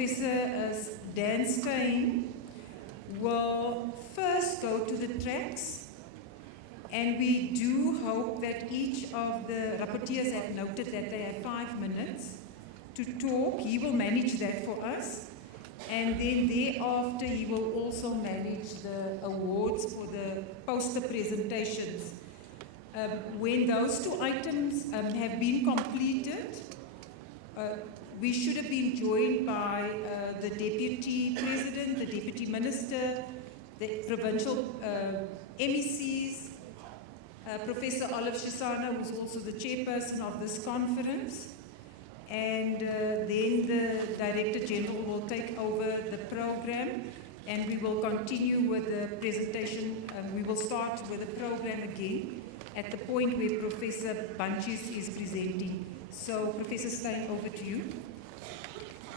Professor Dan Stein will first go to the tracks, and we do hope that each of the rapporteurs have noted that they have 5 minutes to talk. He will manage that for us. And then thereafter, he will also manage the awards for the poster presentations. When those 2 items have been completed, we should have been joined by the Deputy President, the Deputy Minister, the provincial MECs, Professor Olive Shisana, who is also the chairperson of this conference. And then the Director General will take over the program, and we will continue with the presentation. We will start with the program again at the point where Professor Bunches is presenting. So, Professor Stein, over to you.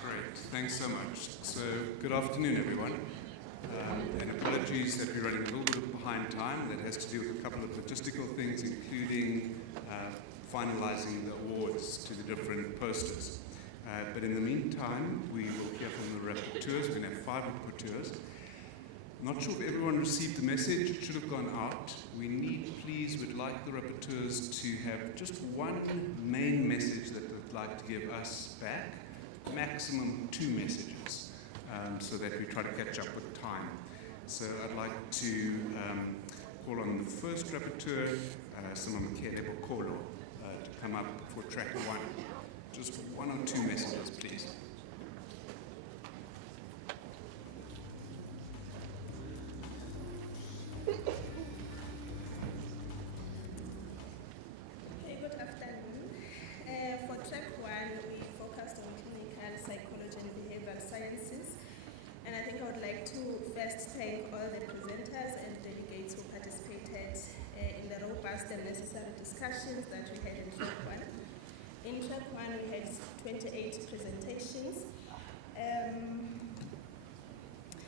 Great, thanks so much. So, good afternoon, everyone. And apologies that we're running a little bit behind time. That has to do with a couple of logistical things, including finalizing the awards to the different posters. But in the meantime, we will hear from the rapporteurs. We're going to have 5 rapporteurs. Not sure if everyone received the message. It should have gone out. We would like the rapporteurs to have just one main message that they'd like to give us back, maximum 2 messages, so that we try to catch up with time. So I'd like to call on the first rapporteur, Samamkele Bokolo, to come up for track 1. Just 1 or 2 messages, please. Okay, good afternoon. For track 1, we focused on clinical psychology and behavioral sciences. And I think I would like to first thank all the presenters and delegates who participated in the robust and necessary discussions that we had in track 1. In track 1, we had 28 presentations.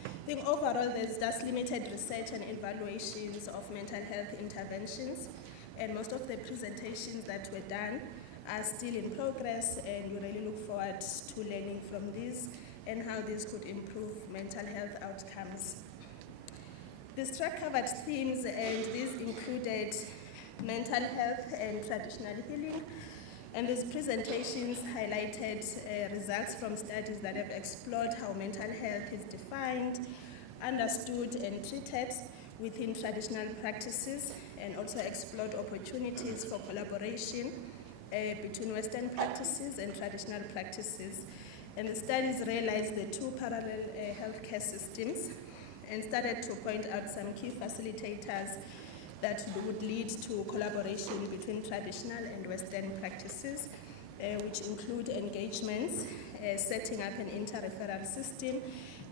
I think overall there's just limited research and evaluations of mental health interventions, and most of the presentations that were done are still in progress, and we really look forward to learning from these and how this could improve mental health outcomes. This track covered themes, and these included mental health and traditional healing. And these presentations highlighted results from studies that have explored how mental health is defined, understood, and treated within traditional practices, and also explored opportunities for collaboration between Western practices and traditional practices. And the studies realized the 2 parallel healthcare systems and started to point out some key facilitators that would lead to collaboration between traditional and Western practices, which include engagements, setting up an inter-referral system,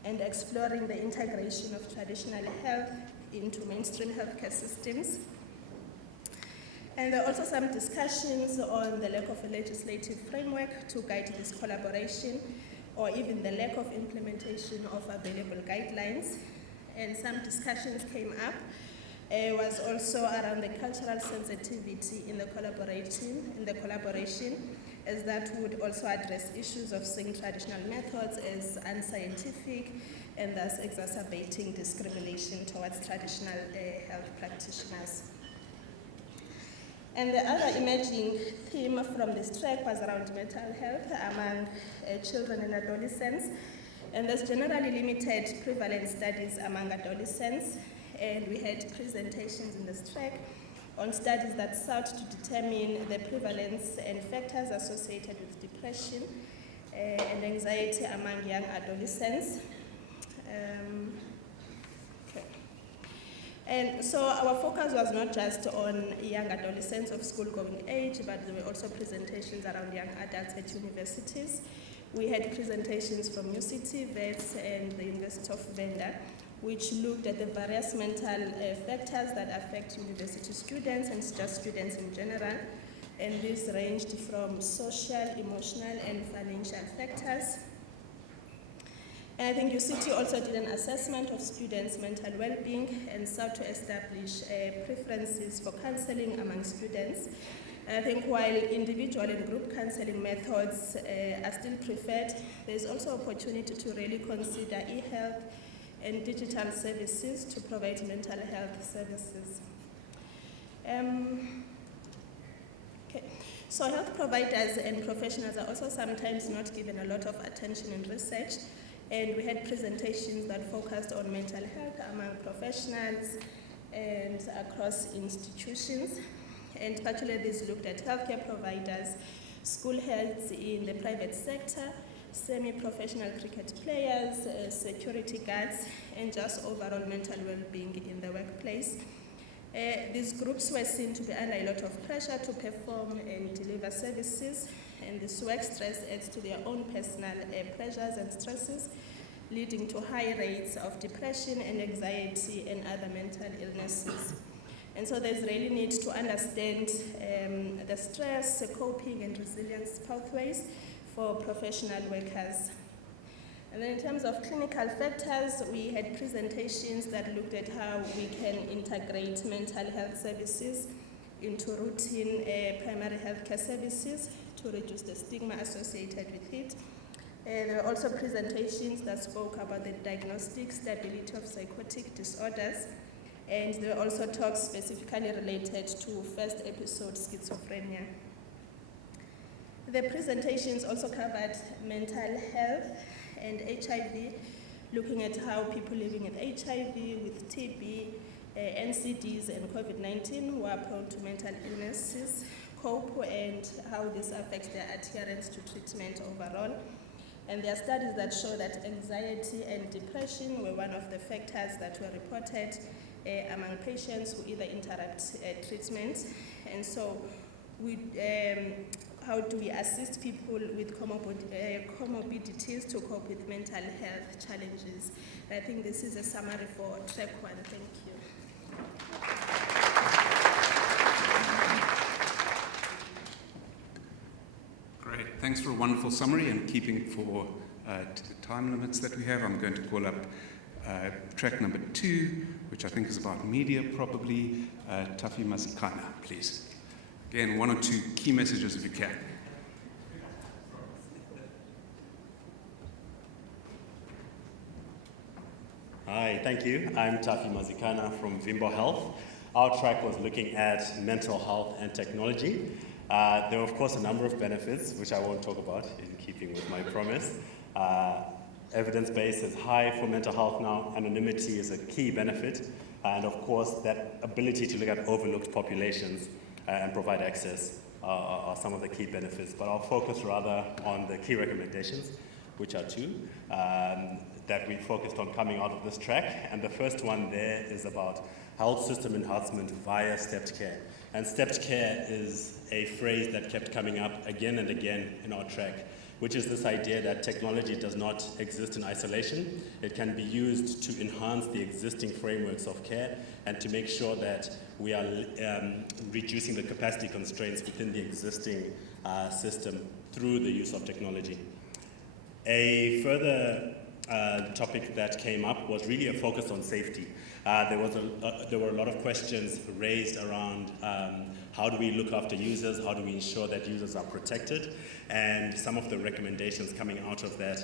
and exploring the integration of traditional health into mainstream healthcare systems. And there are also some discussions on the lack of a legislative framework to guide this collaboration, or even the lack of implementation of available guidelines. And some discussions came up was also around the cultural sensitivity in the collaboration, as that would also address issues of seeing traditional methods as unscientific and thus exacerbating discrimination towards traditional health practitioners. And the other emerging theme from this track was around mental health among children and adolescents. And there's generally limited prevalence studies among adolescents. And we had presentations in this track on studies that sought to determine the prevalence and factors associated with depression and anxiety among young adolescents. And so our focus was not just on young adolescents of school-going age, but there were also presentations around young adults at universities. We had presentations from UCT, Wits, and the University of Venda, which looked at the various mental factors that affect university students and just students in general. And these ranged from social, emotional, and financial factors. And I think UCT also did an assessment of students' mental well-being and sought to establish preferences for counseling among students. And I think while individual and group counseling methods are still preferred, there's also opportunity to really consider e-health and digital services to provide mental health services. Okay. So health providers and professionals are also sometimes not given a lot of attention in research, and we had presentations that focused on mental health among professionals and across institutions. And particularly these looked at healthcare providers, school health in the private sector, semi-professional cricket players, security guards, and just overall mental well-being in the workplace. These groups were seen to be under a lot of pressure to perform and deliver services, and this work stress adds to their own personal pressures and stresses, leading to high rates of depression and anxiety and other mental illnesses. And so there's really need to understand the stress, coping and resilience pathways for professional workers. And then in terms of clinical factors, we had presentations that looked at how we can integrate mental health services into routine primary healthcare services to reduce the stigma associated with it. There were also presentations that spoke about the diagnostic stability of psychotic disorders, and there were also talks specifically related to first episode schizophrenia. The presentations also covered mental health and HIV, looking at how people living with HIV, with TB, NCDs, and COVID-19 who are prone to mental illnesses cope and how this affects their adherence to treatment overall. And there are studies that show that anxiety and depression were one of the factors that were reported among patients who either interrupt treatment. And so how do we assist people with comorbidities to cope with mental health challenges? And I think this is a summary for track 1. Thank you. Great. Thanks for a wonderful summary, and keeping to the time limits that we have, I'm going to call up track number 2, which I think is about media probably. Tafi Mazikana, please. Again, 1 or 2 key messages if you can. Hi, thank you. I'm Tafi Mazikana from Vimbo Health. Our track was looking at mental health and technology. There were, of course, a number of benefits, which I won't talk about in keeping with my promise. Evidence base is high for mental health now. Anonymity is a key benefit. And of course, that ability to look at overlooked populations and provide access are some of the key benefits. But I'll focus rather on the key recommendations, which are 2, that we focused on coming out of this track. And the first one there is about health system enhancement via stepped care. And stepped care is a phrase that kept coming up again and again in our track, which is this idea that technology does not exist in isolation. It can be used to enhance the existing frameworks of care and to make sure that we are reducing the capacity constraints within the existing system through the use of technology. A further topic that came up was really a focus on safety. There were a lot of questions raised around how do we look after users, how do we ensure that users are protected, and some of the recommendations coming out of that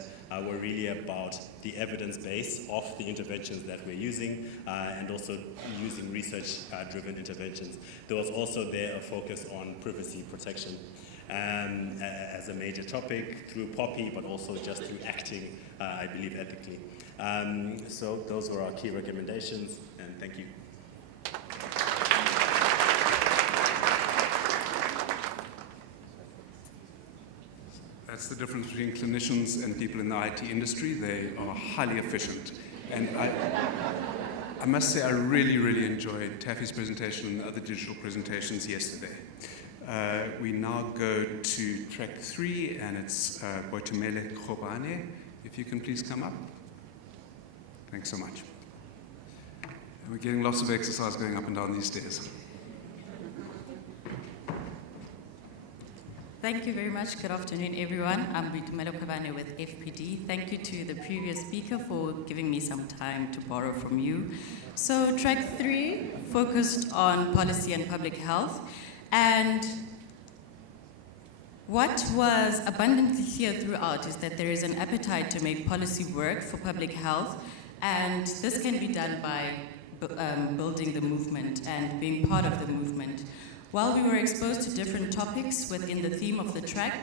were really about the evidence base of the interventions that we're using and also using research-driven interventions. There was also there a focus on privacy protection as a major topic through POPI, but also just through acting, I believe, ethically. So those were our key recommendations, and thank you. That's the difference between clinicians and people in the IT industry. They are highly efficient. And I must say I really, really enjoyed Tafi's presentation and the other digital presentations yesterday. We now go to track 3, and it's Boitumelo Kgobane. If you can please come up. Thanks so much. And we're getting lots of exercise going up and down these stairs. Thank you very much. Good afternoon, everyone. I'm Boitumelo Kgobane with FPD. Thank you to the previous speaker for giving me some time to borrow from you. So track 3 focused on policy and public health. And What was abundantly clear throughout is that there is an appetite to make policy work for public health, and this can be done by building the movement and being part of the movement. While we were exposed to different topics within the theme of the track,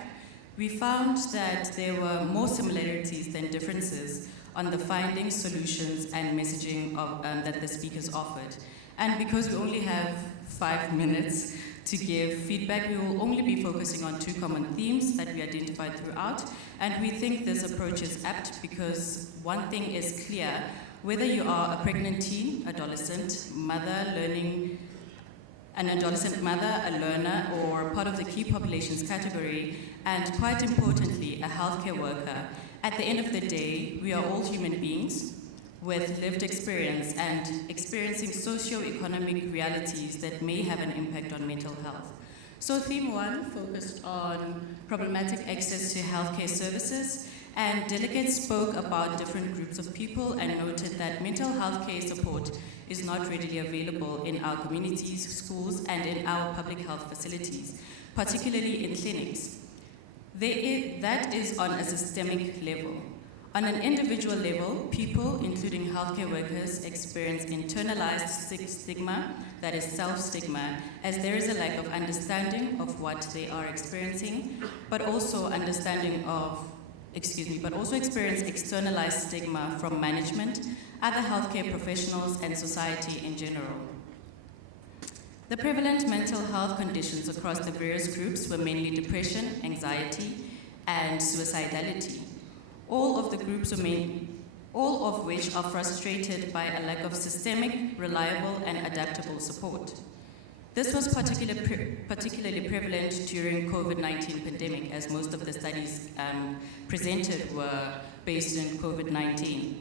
we found that there were more similarities than differences on the findings, solutions, and messaging that the speakers offered. And because we only have 5 minutes to give feedback, we will only be focusing on 2 common themes that we identified throughout. And we think this approach is apt because one thing is clear: whether you are a pregnant teen, adolescent, mother learning, an adolescent mother, a learner, or part of the key populations category, and quite importantly, a healthcare worker, at the end of the day, we are all human beings with lived experience and experiencing socio-economic realities that may have an impact on mental health. So theme 1 focused on problematic access to healthcare services, and delegates spoke about different groups of people and noted that mental health care support is not readily available in our communities, schools, and in our public health facilities, particularly in clinics. That is on a systemic level. On an individual level, people, including healthcare workers, experience internalized stigma, that is self-stigma, as there is a lack of understanding of what they are experiencing, but also experience externalized stigma from management, other healthcare professionals, and society in general. The prevalent mental health conditions across the various groups were mainly depression, anxiety, and suicidality. All of which are frustrated by a lack of systemic, reliable, and adaptable support. This was particularly prevalent during COVID-19 pandemic, as most of the studies presented were based on COVID-19.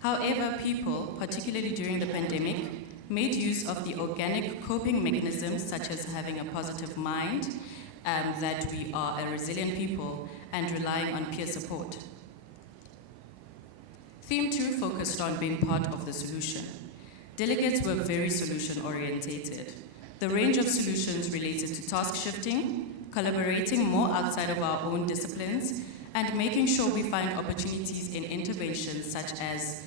However, people, particularly during the pandemic, made use of the organic coping mechanisms such as having a positive mind, that we are a resilient people, and relying on peer support. Theme 2 focused on being part of the solution. Delegates were very solution-orientated. The range of solutions related to task shifting, collaborating more outside of our own disciplines, and making sure we find opportunities in interventions such as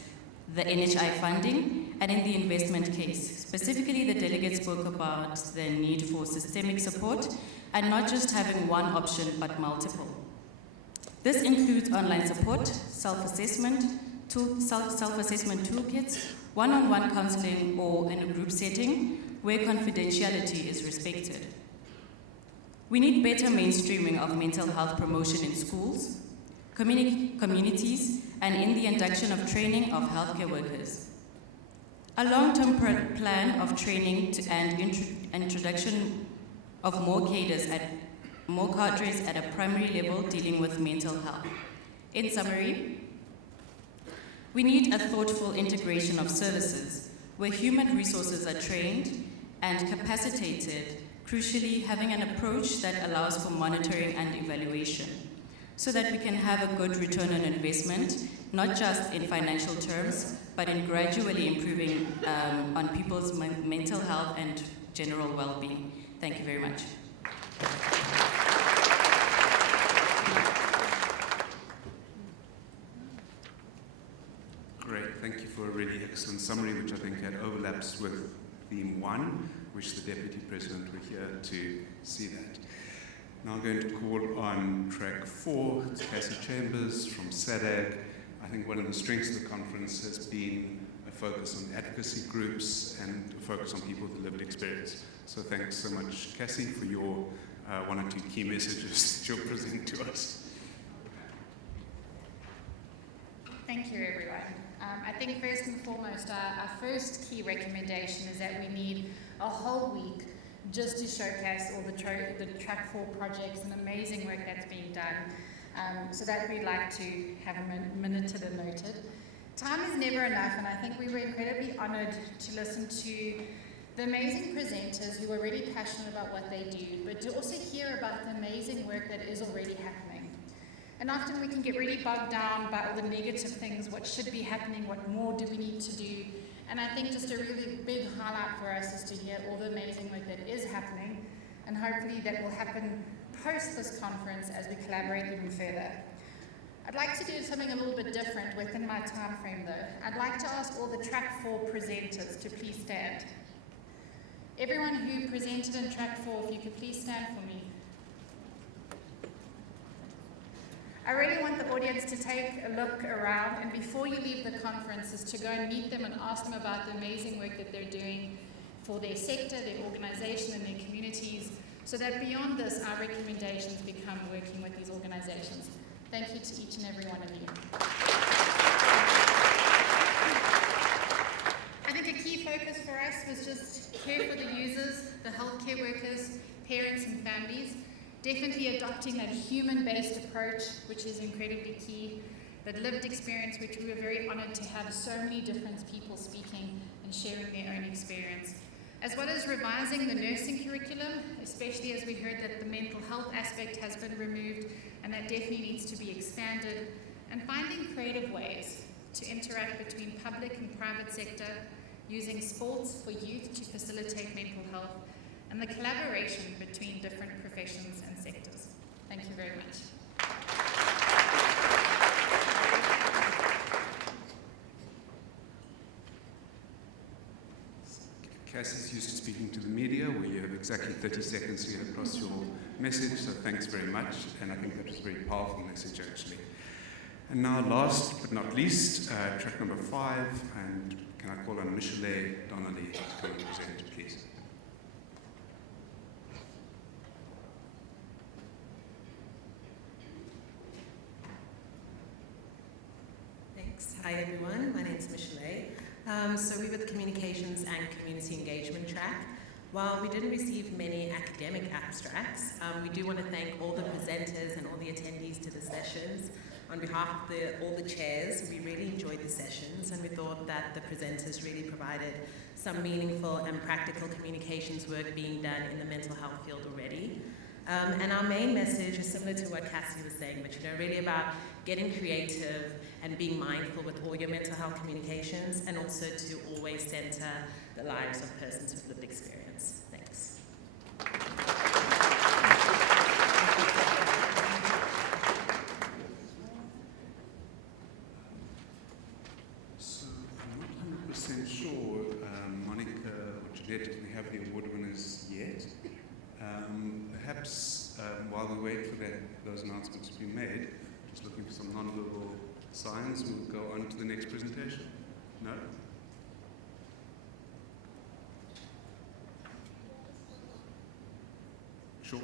the NHI funding and in the investment case. Specifically, the delegates spoke about the need for systemic support and not just having one option but multiple. This includes online support, self-assessment toolkits, one-on-one counseling, or in a group setting where confidentiality is respected. We need better mainstreaming of mental health promotion in schools, communities, and in the induction of training of healthcare workers. A long-term plan of training and introduction of more cadres at a primary level dealing with mental health. In summary, we need a thoughtful integration of services where human resources are trained and capacitated, crucially having an approach that allows for monitoring and evaluation, so that we can have a good return on investment, not just in financial terms, but in gradually improving on people's mental health and general well-being. Thank you very much. Great, thank you for a really excellent summary, which I think had overlaps with theme 1, which the Deputy President were here to see that. Now I'm going to call on track 4, it's Cassie Chambers from SADAG. I think one of the strengths of the conference has been a focus on advocacy groups and a focus on people with lived experience. So thanks so much, Cassie, for your 1 or 2 key messages that you'll present to us. Thank you, everyone. I think first and foremost, our first key recommendation is that we need a whole week just to showcase all the Track 4 projects and amazing work that's being done. So that we'd like to have minuted and noted. Time is never enough, and I think we were incredibly honoured to listen to the amazing presenters who are really passionate about what they do, but to also hear about the amazing work that is already happening. And often we can get really bogged down by all the negative things, what should be happening, what more do we need to do. And I think just a really big highlight for us is to hear all the amazing work that is happening, and hopefully that will happen post this conference as we collaborate even further. I'd like to do something a little bit different within my time frame though. I'd like to ask all the Track 4 presenters to please stand. Everyone who presented in Track 4, if you could please stand for me. I really want the audience to take a look around, and before you leave the conference is to go and meet them and ask them about the amazing work that they're doing for their sector, their organization, and their communities, so that beyond this, our recommendations become working with these organizations. Thank you to each and every one of you. I think a key focus for us was just care for the users, the healthcare workers, parents and families. Definitely adopting that human-based approach, which is incredibly key. That lived experience, which we were very honored to have so many different people speaking and sharing their own experience. As well as revising the nursing curriculum, especially as we heard that the mental health aspect has been removed, and that definitely needs to be expanded. And finding creative ways to interact between public and private sector, using sports for youth to facilitate mental health, and the collaboration between different professions and sectors. Thank you very much. Cassie's used to speaking to the media, where you have exactly 30 seconds to get across your message, so thanks very much, and I think that was a very powerful message actually. And now last but not least, track number 5, and can I call on Michelet Donnelly to come and present, please. Thanks. Hi everyone, my name is Michelet. So we were the Communications and Community Engagement track. While we didn't receive many academic abstracts, we do want to thank all the presenters and all the attendees to the sessions. On behalf of all the chairs, we really enjoyed the sessions, and we thought that the presenters really provided some meaningful and practical communications work being done in the mental health field already. And our main message is similar to what Cassie was saying, but really about getting creative and being mindful with all your mental health communications, and also to always center the lives of persons with lived experience. Thanks. So I'm not 100% sure, Monica or Jeanette, if we have the award winners yet. Perhaps while we wait for those announcements to be made, just looking for some non-verbal signs, we'll go on to the next presentation. No? Sure.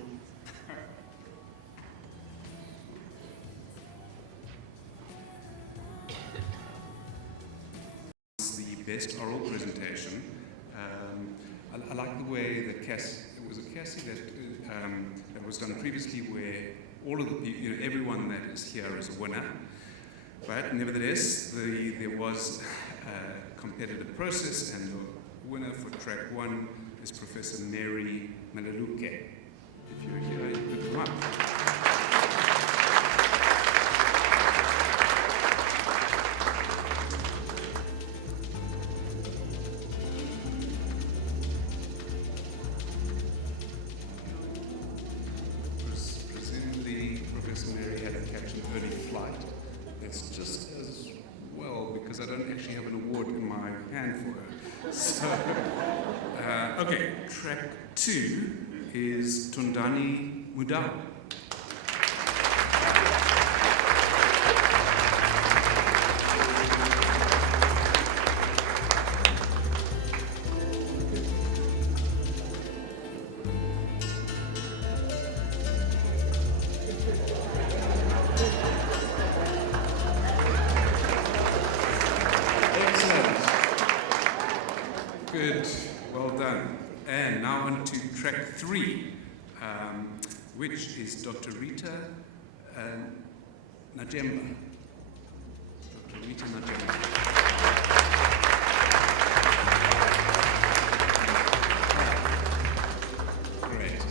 The best oral presentation. I like the way that Cassie that was done previously, where all of the everyone that is here is a winner. But nevertheless, there was a competitive process, and the winner for track 1 is Professor Mary Malaluke. If you're here, you could come up. Presumably, Professor Mary had to catch an early flight. It's just as well, because I don't actually have an award in my hand for her. So, okay, track 2 is Tundani Mudau. Good, well done. And now on to track 3, which is Dr. Rita Najemba. Dr. Rita Najemba. Great.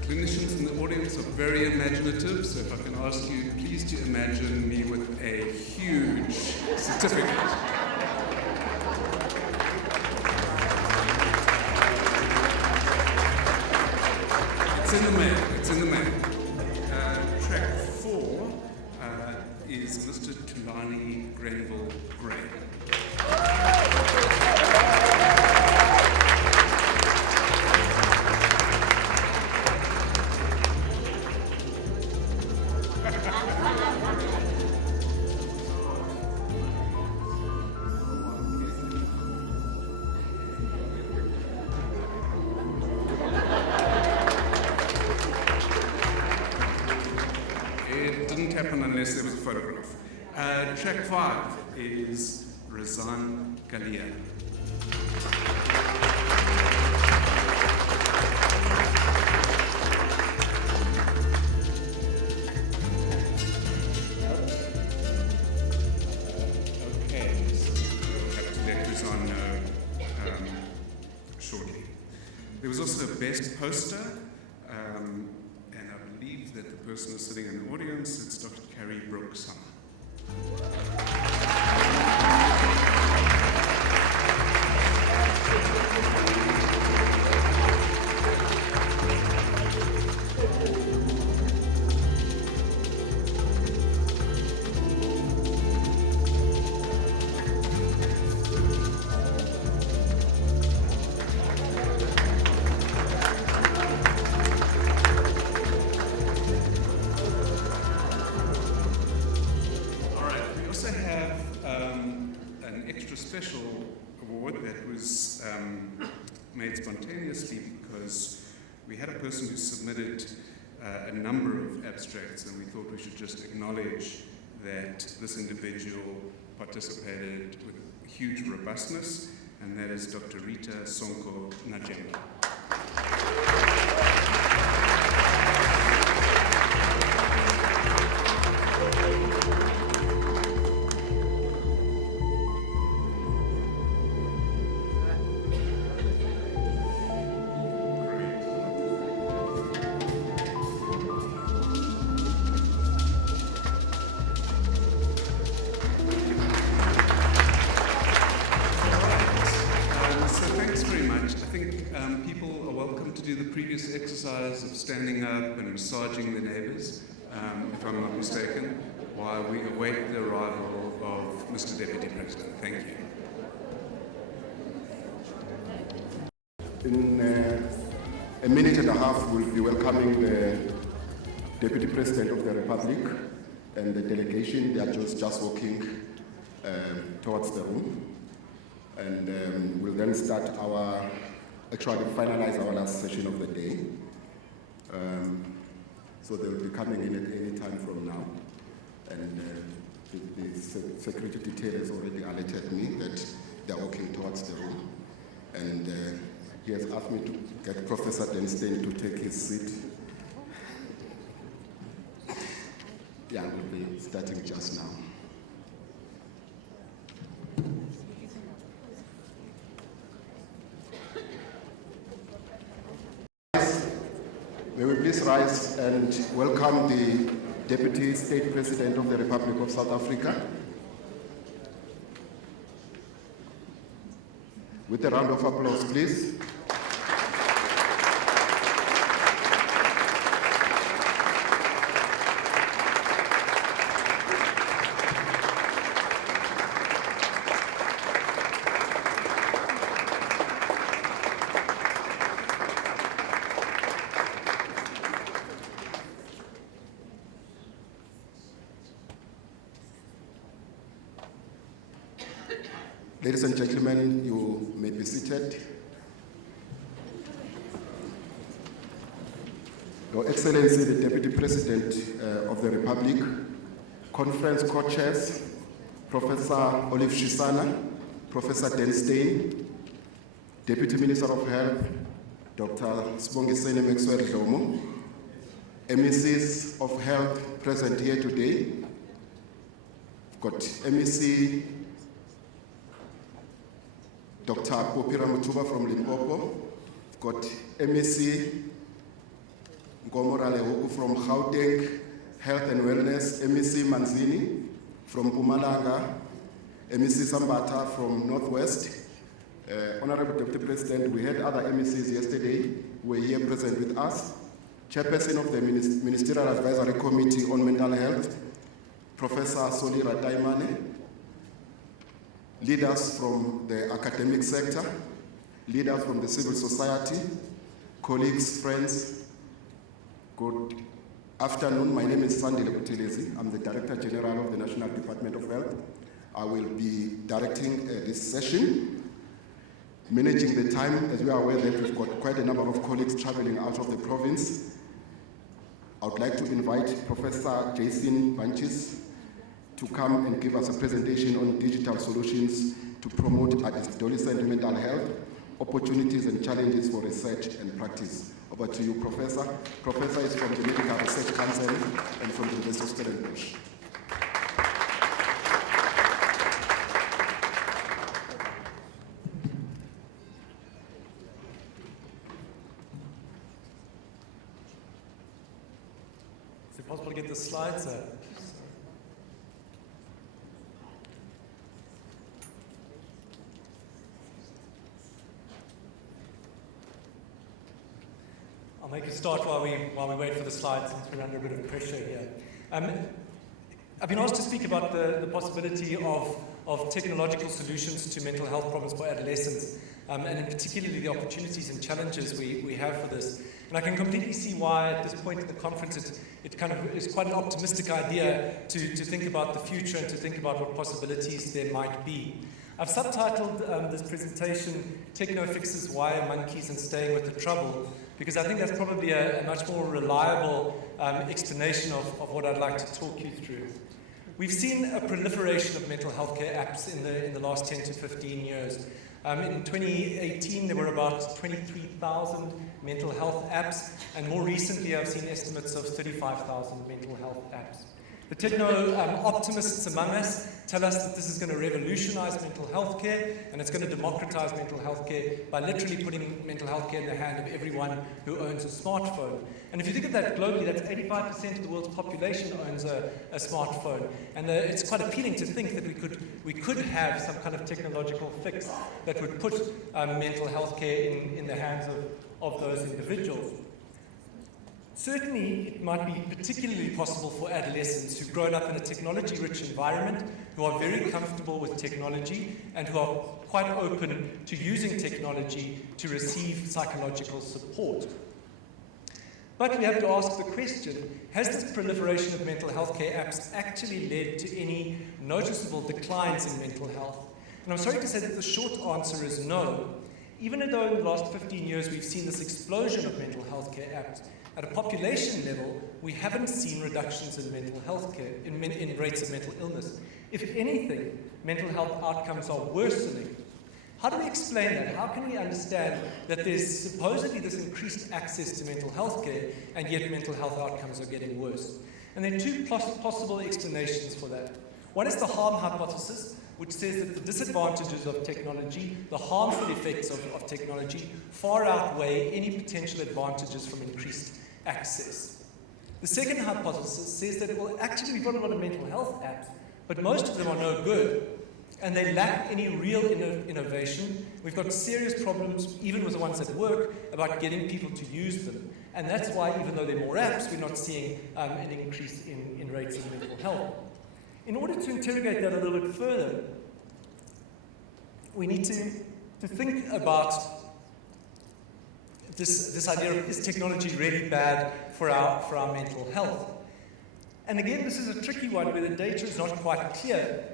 Clinicians in the audience are very imaginative, so if I can ask you, please to imagine me with a huge certificate. is Mr. Tulani Grenville Gray. It didn't happen unless there was a photograph. Track 5 is Razan Galia. Okay, we'll have to let Razan know shortly. There was also a best poster, and I believe that the person is sitting in the audience. It's Dr. Carrie Brooks. We also have an extra special award that was made spontaneously because we had a person who submitted a number of abstracts, and we thought we should just acknowledge that this individual participated with huge robustness, and that is Dr. Rita Sonko Najemba. So thanks very much. I think people are welcome to do the previous exercise of standing up and massaging their neighbours, if I'm not mistaken, while we await the arrival of Mr. Deputy President. Thank you. In a minute and a half, we'll be welcoming the Deputy President of the Republic and the delegation. They are just walking towards the room. And we'll then start finalize our last session of the day. So they'll be coming in at any time from now. And the security detail has already alerted me that they're walking towards the room. And he has asked me to get Professor Denstein to take his seat. Yeah, we'll be starting just now. May we please rise and welcome the Deputy State President of the Republic of South Africa. With a round of applause, please. Ladies and gentlemen, you may be seated. Your Excellency, the Deputy President of the Republic, conference co-chairs, Professor Olive Shisana, Professor Denstein, Deputy Minister of Health, Dr. Sibongiseni Maxwell Dlomo, MECs of Health present here today. We've got MEC Dr. Popira Mutuba from Limpopo. We've got MEC Ngomora Lehuku from Gauteng Health and Wellness, MEC Manzini from Mpumalanga, MEC Sambata from Northwest. Honorable Deputy President, we had other MECs yesterday who were here present with us. Chairperson of the Ministerial Advisory Committee on Mental Health, Professor Solira Taimane, leaders from the academic sector, leaders from the civil society, colleagues, friends, good afternoon. My name is Sandile Buthelezi. I'm the Director General of the National Department of Health. I will be directing this session. Managing the time, as we are aware that we've got quite a number of colleagues traveling out of the province. I would like to invite Professor Jason Banchis to come and give us a presentation on digital solutions to promote adolescent mental health, opportunities and challenges for research and practice. Over to you, Professor. Professor is from the Medical Research Council and from the University of Stellenbosch. Is it possible to get the slides up? I'll make a start while we wait for the slides, since we're under a bit of pressure here. I've been asked to speak about the possibility of technological solutions to mental health problems for adolescents, and in particularly the opportunities and challenges we have for this. And I can completely see why at this point in the conference it kind of is quite an optimistic idea to think about the future and to think about what possibilities there might be. I've subtitled this presentation, Techno Fixes Wire Monkeys and Staying with the Trouble, because I think that's probably a much more reliable explanation of what I'd like to talk you through. We've seen a proliferation of mental health care apps in the last 10 to 15 years. In 2018, there were about 23,000 mental health apps, and more recently I've seen estimates of 35,000 mental health apps. The techno-optimists among us tell us that this is going to revolutionize mental health care, and it's going to democratize mental health care by literally putting mental health care in the hand of everyone who owns a smartphone. And if you think of that globally, that's 85% of the world's population owns a smartphone. And it's quite appealing to think that we could have some kind of technological fix that would put mental health care in the hands of those individuals. Certainly, it might be particularly possible for adolescents who've grown up in a technology-rich environment, who are very comfortable with technology, and who are quite open to using technology to receive psychological support. But we have to ask the question, has this proliferation of mental health care apps actually led to any noticeable declines in mental health? And I'm sorry to say that the short answer is no. Even though in the last 15 years we've seen this explosion of mental health care apps, at a population level, we haven't seen reductions in mental health care, in rates of mental illness. If anything, mental health outcomes are worsening. How do we explain that? How can we understand that there's supposedly this increased access to mental health care, and yet mental health outcomes are getting worse? And there are two possible explanations for that. One is the harm hypothesis, which says that the disadvantages of technology, the harmful effects of technology, far outweigh any potential advantages from increased access. The second hypothesis says that, well, actually we've got a lot of mental health apps, but most of them are no good, and they lack any real innovation. We've got serious problems, even with the ones that work, about getting people to use them. And that's why, even though there are more apps, we're not seeing an increase in rates of mental health. In order to interrogate that a little bit further, we need to think about this idea of, is technology really bad for our mental health? And again, this is a tricky one where the data is not quite clear.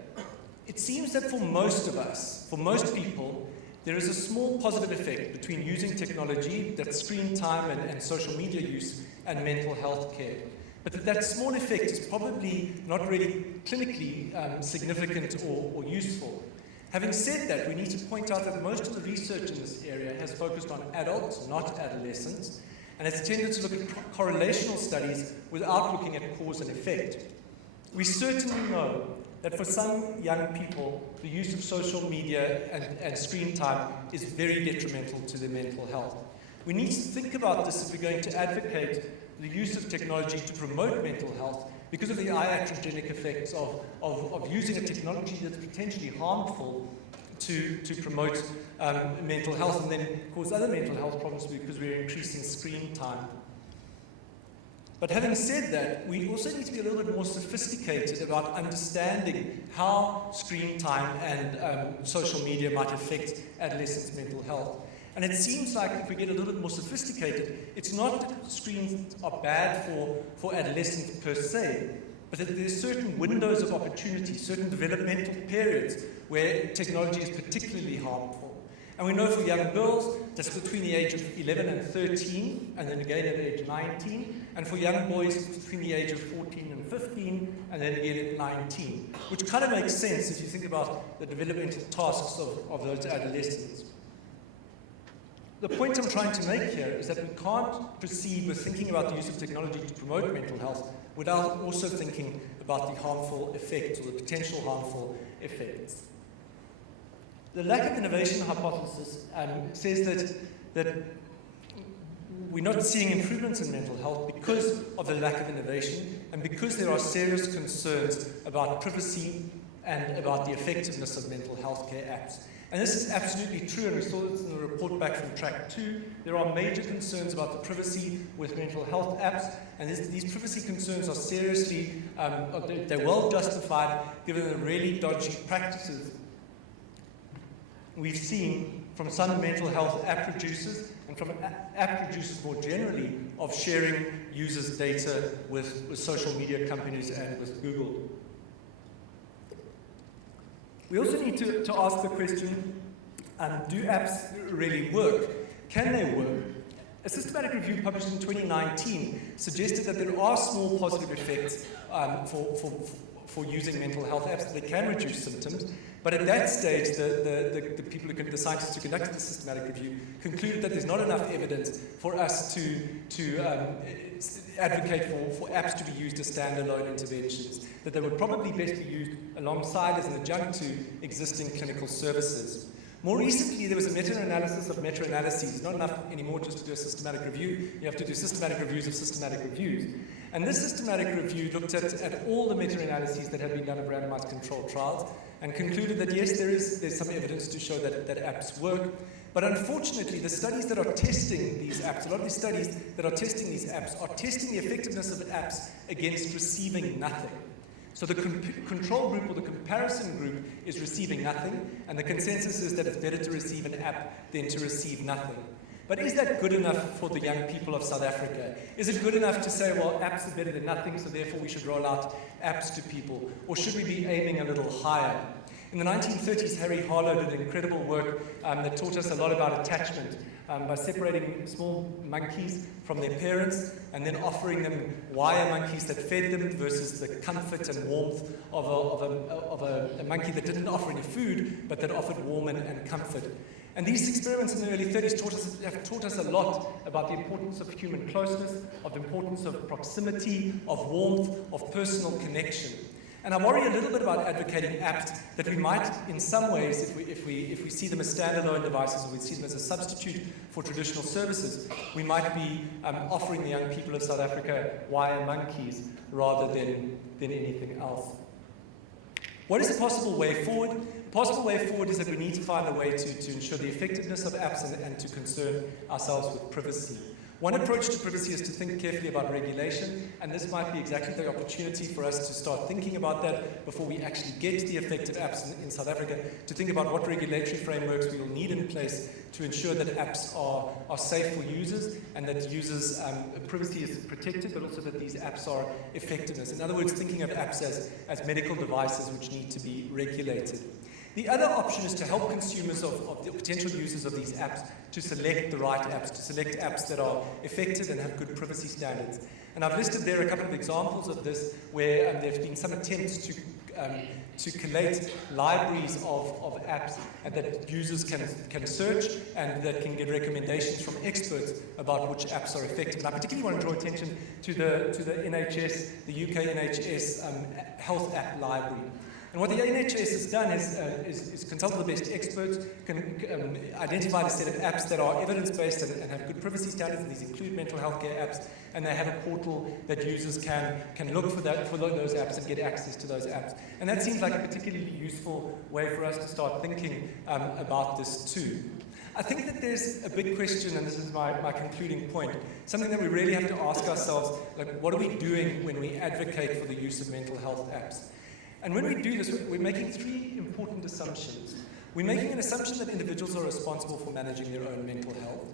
It seems that for most of us, for most people, there is a small positive effect between using technology, that's screen time and social media use, and mental health care. But that small effect is probably not really clinically significant or useful. Having said that, we need to point out that most of the research in this area has focused on adults, not adolescents, and it's tended to look at correlational studies without looking at cause and effect. We certainly know that for some young people, the use of social media and screen time is very detrimental to their mental health. We need to think about this if we're going to advocate the use of technology to promote mental health, because of the iatrogenic effects of using a technology that's potentially harmful to promote mental health, and then cause other mental health problems because we're increasing screen time. But having said that, we also need to be a little bit more sophisticated about understanding how screen time and social media might affect adolescents' mental health. And it seems like if we get a little bit more sophisticated, it's not that screens are bad for adolescents per se, but that there's certain windows of opportunity, certain developmental periods where technology is particularly harmful. And we know for young girls, that's between the age of 11 and 13, and then again at age 19, and for young boys, it's between the age of 14 and 15, and then again at 19, which kind of makes sense if you think about the developmental tasks of those adolescents. The point I'm trying to make here is that we can't proceed with thinking about the use of technology to promote mental health without also thinking about the harmful effects or the potential harmful effects. The lack of innovation hypothesis says that we're not seeing improvements in mental health because of the lack of innovation and because there are serious concerns about privacy and about the effectiveness of mental health care apps. And this is absolutely true, and we saw this in the report back from Track 2. There are major concerns about the privacy with mental health apps, and these privacy concerns are seriously, they're well justified given the really dodgy practices we've seen from some mental health app producers and from app producers more generally of sharing users' data with social media companies and with Google. We also need to ask the question, do apps really work? Can they work? A systematic review published in 2019 suggested that there are small positive effects for using mental health apps. They can reduce symptoms, but at that stage, the people, the scientists who conducted the systematic review concluded that there's not enough evidence for us to advocate for apps to be used as standalone interventions, that they would probably best be used alongside as an adjunct to existing clinical services. More recently, there was a meta-analysis of meta-analyses. It's not enough anymore just to do a systematic review. You have to do systematic reviews of systematic reviews. And this systematic review looked at all the meta-analyses that have been done of randomized controlled trials and concluded that yes, there's some evidence to show that apps work. But unfortunately, the studies that are testing these apps, a lot of the studies that are testing these apps are testing the effectiveness of apps against receiving nothing. So the control group or the comparison group is receiving nothing, and the consensus is that it's better to receive an app than to receive nothing. But is that good enough for the young people of South Africa? Is it good enough to say, well, apps are better than nothing, so therefore we should roll out apps to people? Or should we be aiming a little higher? In the 1930s, Harry Harlow did incredible work that taught us a lot about attachment by separating small monkeys from their parents and then offering them wire monkeys that fed them versus the comfort and warmth of a monkey that didn't offer any food but that offered warmth and comfort. And these experiments in the early 30s have taught us a lot about the importance of human closeness, of the importance of proximity, of warmth, of personal connection. And I worry a little bit about advocating apps that we might, in some ways, if we see them as standalone devices or we see them as a substitute for traditional services, we might be offering the young people of South Africa wire monkeys rather than anything else. What is the possible way forward? The possible way forward is that we need to find a way to ensure the effectiveness of apps and to concern ourselves with privacy. One approach to privacy is to think carefully about regulation, and this might be exactly the opportunity for us to start thinking about that before we actually get to the effective apps in South Africa, to think about what regulatory frameworks we will need in place to ensure that apps are safe for users and that users' privacy is protected, but also that these apps are effective. In other words, thinking of apps as medical devices which need to be regulated. The other option is to help consumers of the potential users of these apps to select the right apps, to select apps that are effective and have good privacy standards. And I've listed there a couple of examples of this where there have been some attempts to collate libraries of apps that users can search and that can get recommendations from experts about which apps are effective. And I particularly want to draw attention to the NHS, the UK NHS health app library. And what the NHS has done is consult the best experts, identify a set of apps that are evidence-based and have good privacy standards, and these include mental health care apps, and they have a portal that users can look for those apps and get access to those apps. And that seems like a particularly useful way for us to start thinking about this too. I think that there's a big question, and this is my concluding point, something that we really have to ask ourselves, like, what are we doing when we advocate for the use of mental health apps? And when we do this, we're making three important assumptions. We're making an assumption that individuals are responsible for managing their own mental health.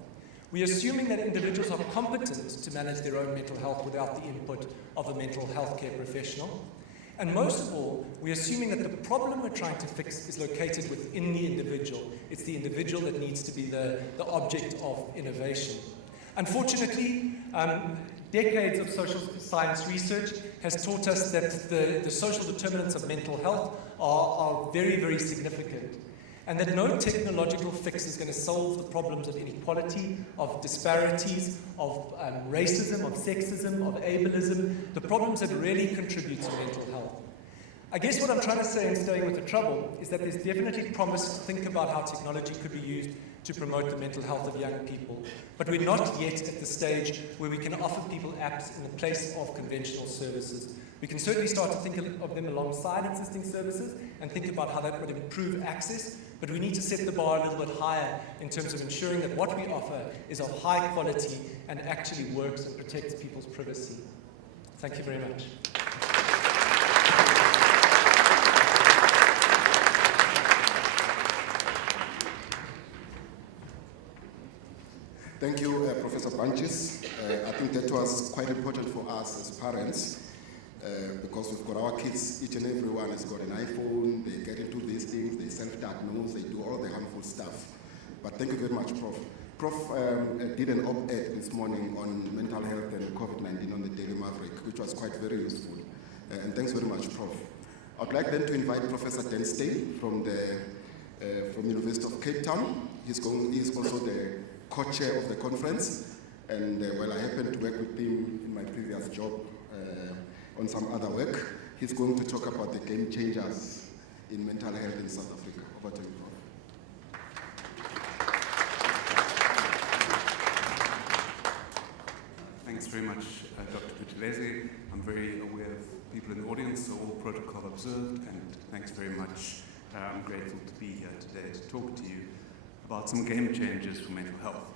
We're assuming that individuals are competent to manage their own mental health without the input of a mental health care professional. And most of all, we're assuming that the problem we're trying to fix is located within the individual. It's the individual that needs to be the object of innovation. Unfortunately, decades of social science research has taught us that the social determinants of mental health are very, very significant. And that no technological fix is going to solve the problems of inequality, of disparities, of racism, of sexism, of ableism, the problems that really contribute to mental health. I guess what I'm trying to say in Staying with the Trouble is that there's definitely promise to think about how technology could be used to promote the mental health of young people. But we're not yet at the stage where we can offer people apps in the place of conventional services. We can certainly start to think of them alongside existing services and think about how that would improve access, but we need to set the bar a little bit higher in terms of ensuring that what we offer is of high quality and actually works and protects people's privacy. Thank you very much. Thank you, Professor Branches. I think that was quite important for us as parents because we've got our kids, each and every one has got an iPhone, they get into these things, they self-diagnose, they do all the harmful stuff. But thank you very much, Prof. Prof did an op-ed this morning on mental health and COVID-19 on the Daily Maverick, which was quite very useful. And thanks very much, Prof. I'd like then to invite Professor Denstey from University of Cape Town. He's also the co-chair of the conference, and while I happen to work with him in my previous job on some other work, he's going to talk about the game changers in mental health in South Africa. Over to you, Prof. Thanks very much, Dr. Buthelezi. I'm very aware of people in the audience, so all protocol observed, and thanks very much. I'm grateful to be here today to talk to you about some game changers for mental health.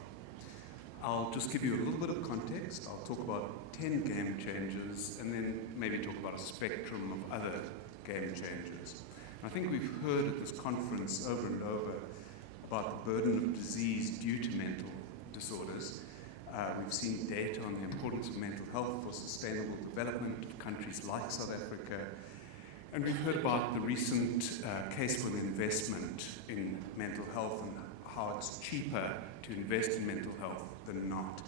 I'll just give you a little bit of context. I'll talk about 10 game changers and then maybe talk about a spectrum of other game changers. I think we've heard at this conference over and over about the burden of disease due to mental disorders. We've seen data on the importance of mental health for sustainable development of countries like South Africa. And we've heard about the recent case for the investment in mental health and how it's cheaper to invest in mental health than not.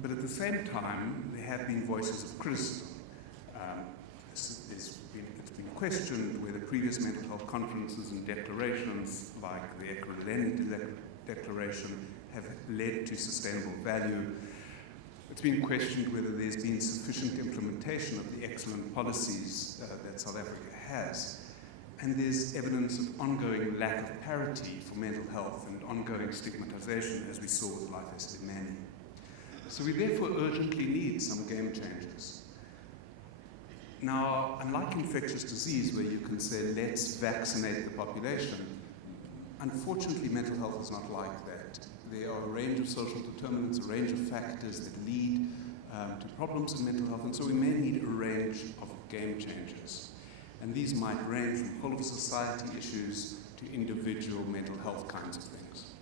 But at the same time, there have been voices of criticism. It's been questioned whether previous mental health conferences and declarations like the Ekurhuleni Declaration have led to sustainable value. It's been questioned whether there's been sufficient implementation of the excellent policies that South Africa has. And there's evidence of ongoing lack of parity for mental health and ongoing stigmatization, as we saw with Life Esidimeni. So we therefore urgently need some game changers. Now, unlike infectious disease, where you can say, let's vaccinate the population, unfortunately, mental health is not like that. There are a range of social determinants, a range of factors that lead to problems in mental health, and so we may need a range of game changers. And these might range from whole of society issues to individual mental health kinds of things.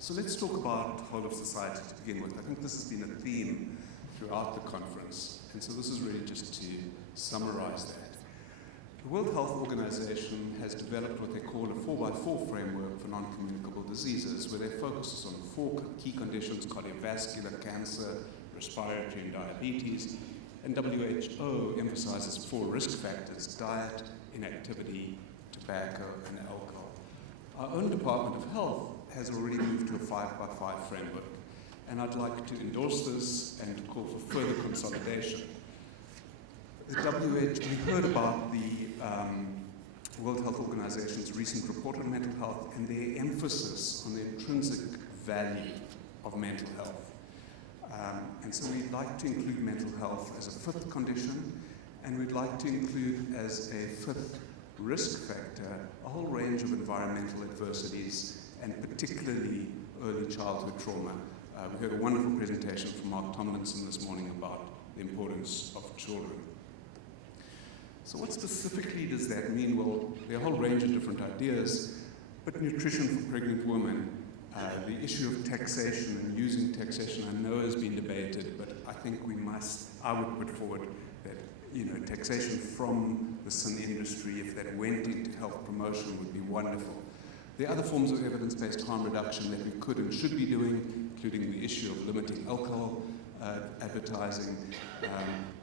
So let's talk about whole of society to begin with. I think this has been a theme throughout the conference, and so this is really just to summarize that. The World Health Organization has developed what they call a 4x4 framework for non-communicable diseases, where they focus on 4 key conditions: cardiovascular, cancer, respiratory, and diabetes. And WHO emphasizes 4 risk factors: diet, inactivity, tobacco, and alcohol. Our own Department of Health has already moved to a 5x5 framework, and I'd like to endorse this and call for further consolidation. The WHO, we heard about the World Health Organization's recent report on mental health and their emphasis on the intrinsic value of mental health. And so we'd like to include mental health as a 5th condition, and we'd like to include as a 5th risk factor a whole range of environmental adversities, and particularly early childhood trauma. We heard a wonderful presentation from Mark Tomlinson this morning about the importance of children. So what specifically does that mean? Well, there are a whole range of different ideas, but nutrition for pregnant women, the issue of taxation and using taxation, I know has been debated, but I think I would put forward that, taxation from the sin industry, if that went into health promotion, would be wonderful. There are other forms of evidence-based harm reduction that we could and should be doing, including the issue of limiting alcohol advertising.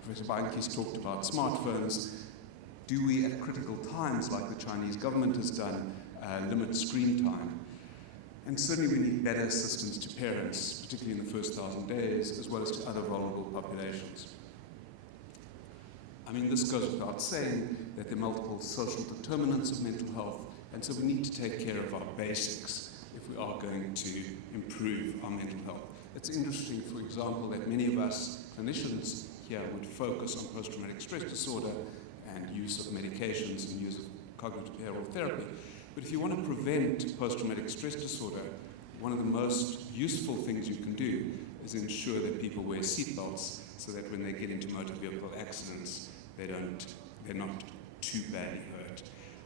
Professor Baanki's talked about smartphones. Do we, at critical times, like the Chinese government has done, limit screen time? And certainly we need better assistance to parents, particularly in the first 1,000 days, as well as to other vulnerable populations. I mean, this goes without saying that there are multiple social determinants of mental health, and so we need to take care of our basics if we are going to improve our mental health. It's interesting, for example, that many of us clinicians here would focus on post-traumatic stress disorder and use of medications and use of cognitive behavioral therapy. But if you want to prevent post-traumatic stress disorder, one of the most useful things you can do is ensure that people wear seatbelts so that when they get into motor vehicle accidents, they're not too badly hurt.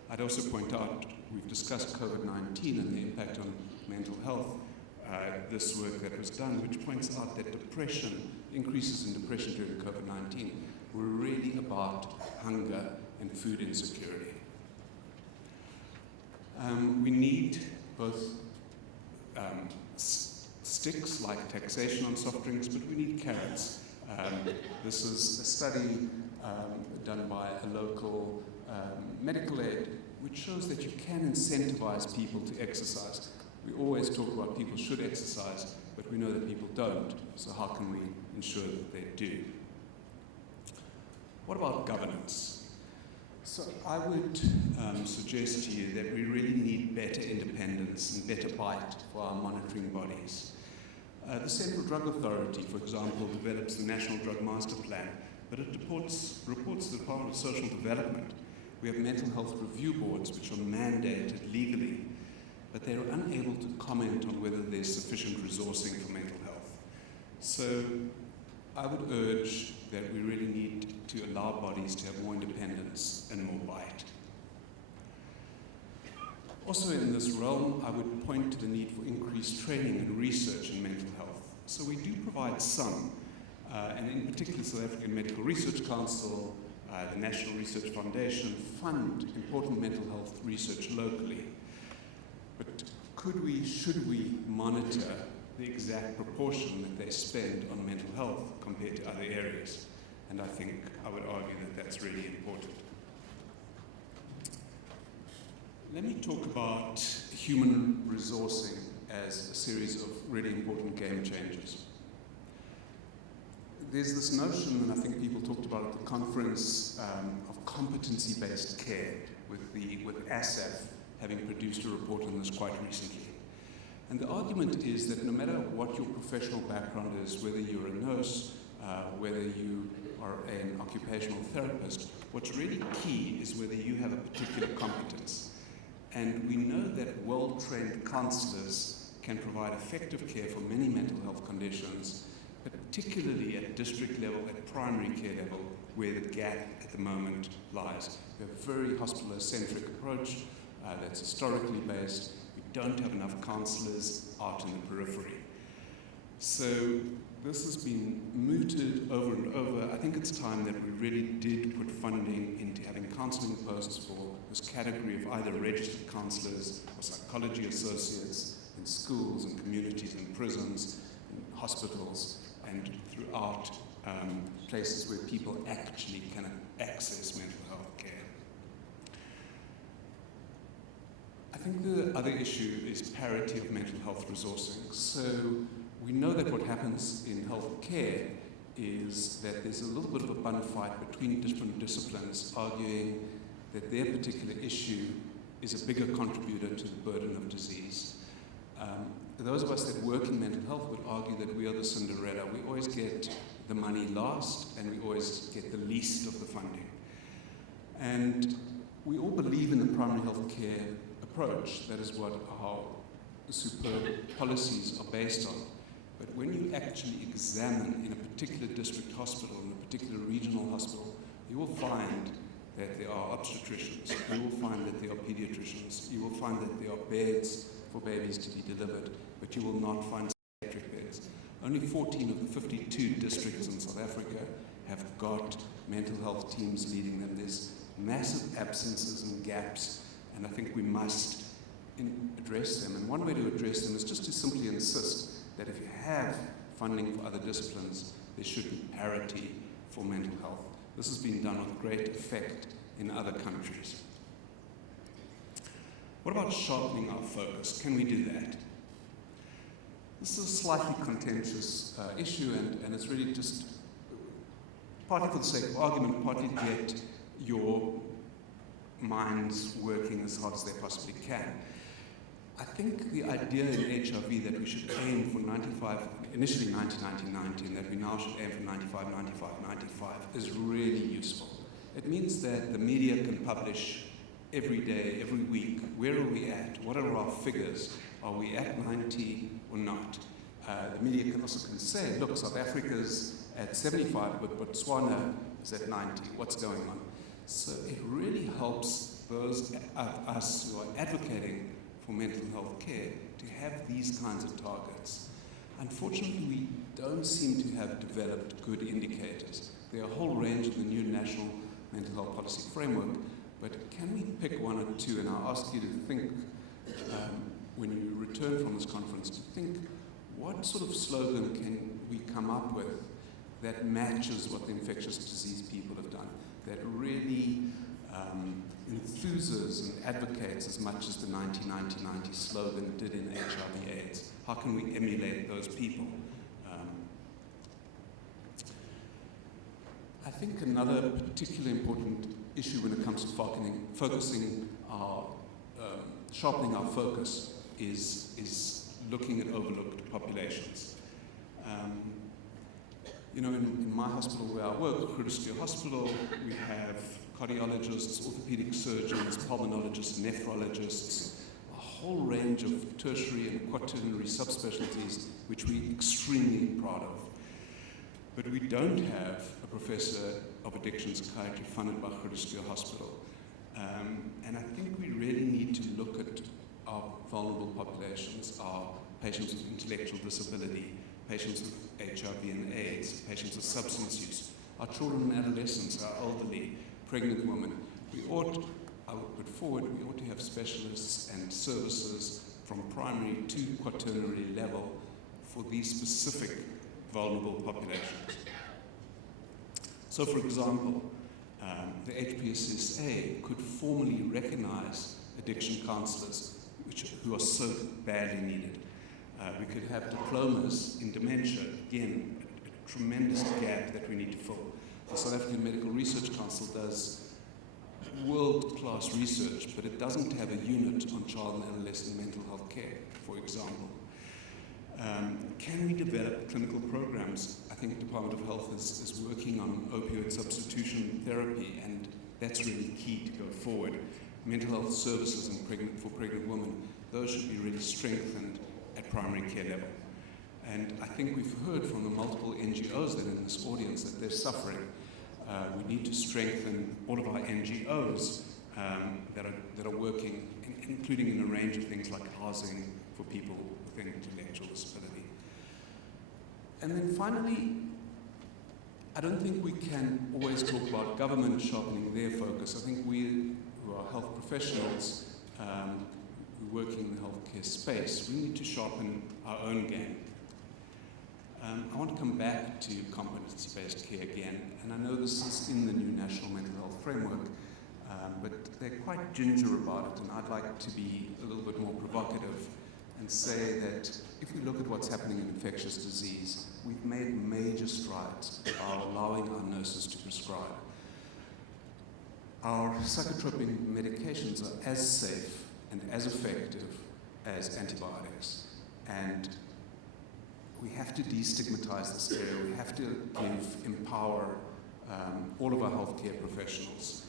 I'd also point out, we've discussed COVID-19 and the impact on mental health. This work that was done, which points out that increases in depression during COVID-19 were really about hunger and food insecurity. We need both sticks like taxation on soft drinks, but we need carrots. This is a study done by a local medical aid, which shows that you can incentivize people to exercise. We always talk about people should exercise, but we know that people don't. So how can we ensure that they do? What about governance? So I would suggest to you that we really need better independence and better bite for our monitoring bodies. The Central Drug Authority, for example, develops the National Drug Master Plan, but it reports to the Department of Social Development. We have mental health review boards which are mandated legally, but they are unable to comment on whether there's sufficient resourcing for mental health. So I would urge that we really need to allow bodies to have more independence and more bite. Also in this realm, I would point to the need for increased training and research in mental health. So we do provide some, and in particular South African Medical Research Council, the National Research Foundation fund important mental health research locally. But should we monitor the exact proportion that they spend on mental health compared to other areas? And I think I would argue that that's really important. Let me talk about human resourcing as a series of really important game changers. There's this notion, and I think people talked about at the conference, of competency-based care, with ASAF having produced a report on this quite recently. And the argument is that no matter what your professional background is, whether you're a nurse, whether you are an occupational therapist, what's really key is whether you have a particular competence. And we know that well-trained counselors can provide effective care for many mental health conditions, particularly at district level, at primary care level, where the gap at the moment lies. We have a very hospital-centric approach that's historically based. We don't have enough counsellors out in the periphery. So this has been mooted over and over. I think it's time that we really did put funding into having counselling posts for this category of either registered counsellors or psychology associates in schools and communities and prisons and hospitals and throughout places where people actually can access mental health care. I think the other issue is parity of mental health resourcing. So we know that what happens in health care is that there's a little bit of a bun fight between different disciplines arguing that their particular issue is a bigger contributor to the burden of disease. Those of us that work in mental health would argue that we are the Cinderella. We always get the money last and we always get the least of the funding. And we all believe in the primary health care approach. That is what our superb policies are based on. But when you actually examine in a particular district hospital, in a particular regional hospital, you will find that there are obstetricians, you will find that there are pediatricians, you will find that there are beds for babies to be delivered, but you will not find psychiatric beds. Only 14 of the 52 districts in South Africa have got mental health teams leading them. There's massive absences and gaps, and I think we must address them. And one way to address them is just to simply insist that if you have funding for other disciplines, there should be parity for mental health. This has been done with great effect in other countries. What about sharpening our focus? Can we do that? This is a slightly contentious issue, and it's really just partly for the sake of argument, partly to get your minds working as hard as they possibly can. I think the idea in HIV that we should aim for 95, initially 90-90-90, and that we now should aim for 95-95-95 is really useful. It means that the media can publish every day, every week, where are we at? What are our figures? Are we at 90 or not? The media can also say, look, South Africa's at 75, but Botswana is at 90. What's going on? So it really helps those of us who are advocating for mental health care to have these kinds of targets. Unfortunately, we don't seem to have developed good indicators. There are a whole range of the new national mental health policy framework, but can we pick one or two? And I'll ask you to think, when you return from this conference, to think, what sort of slogan can we come up with that matches what the infectious disease people have done, that really enthuses and advocates as much as the 90-90-90 slogan did in HIV/AIDS? How can we emulate those people? I think another particularly important issue when it comes to sharpening our focus is looking at overlooked populations. In my hospital where I work, Groote Schuur Hospital, we have cardiologists, orthopedic surgeons, pulmonologists, nephrologists, a whole range of tertiary and quaternary subspecialties, which we're extremely proud of. But we don't have a professor of addiction psychiatry funded by Groote Schuur Hospital. And I think we really need to look at our vulnerable populations, our patients with intellectual disability, patients with HIV and AIDS, patients with substance use, our children and adolescents, our elderly, pregnant women. I would put forward, we ought to have specialists and services from primary to quaternary level for these specific vulnerable populations. So, for example, the HPSSA could formally recognize addiction counselors who are so badly needed. We could have diplomas in dementia, again, a tremendous gap that we need to fill. The South African Medical Research Council does world-class research, but it doesn't have a unit on child and adolescent mental health care, for example. Can we develop clinical programs? I think the Department of Health is working on opioid substitution therapy, and that's really key to go forward. Mental health services for pregnant women, those should be really strengthened at primary care level. And I think we've heard from the multiple NGOs that are in this audience that they're suffering. We need to strengthen all of our NGOs that are working, including in a range of things like housing for people with intellectual disability. And then finally, I don't think we can always talk about government sharpening their focus. I think we, who are health professionals, who work in the healthcare space, we need to sharpen our own game. I want to come back to competency-based care again, and I know this is in the new National Mental Health Framework, but they're quite ginger about it, and I'd like to be a little bit more provocative and say that if we look at what's happening in infectious disease, we've made major strides by allowing our nurses to prescribe. Our psychotropic medications are as safe and as effective as antibiotics, and we have to destigmatize this area. We have to empower all of our healthcare professionals.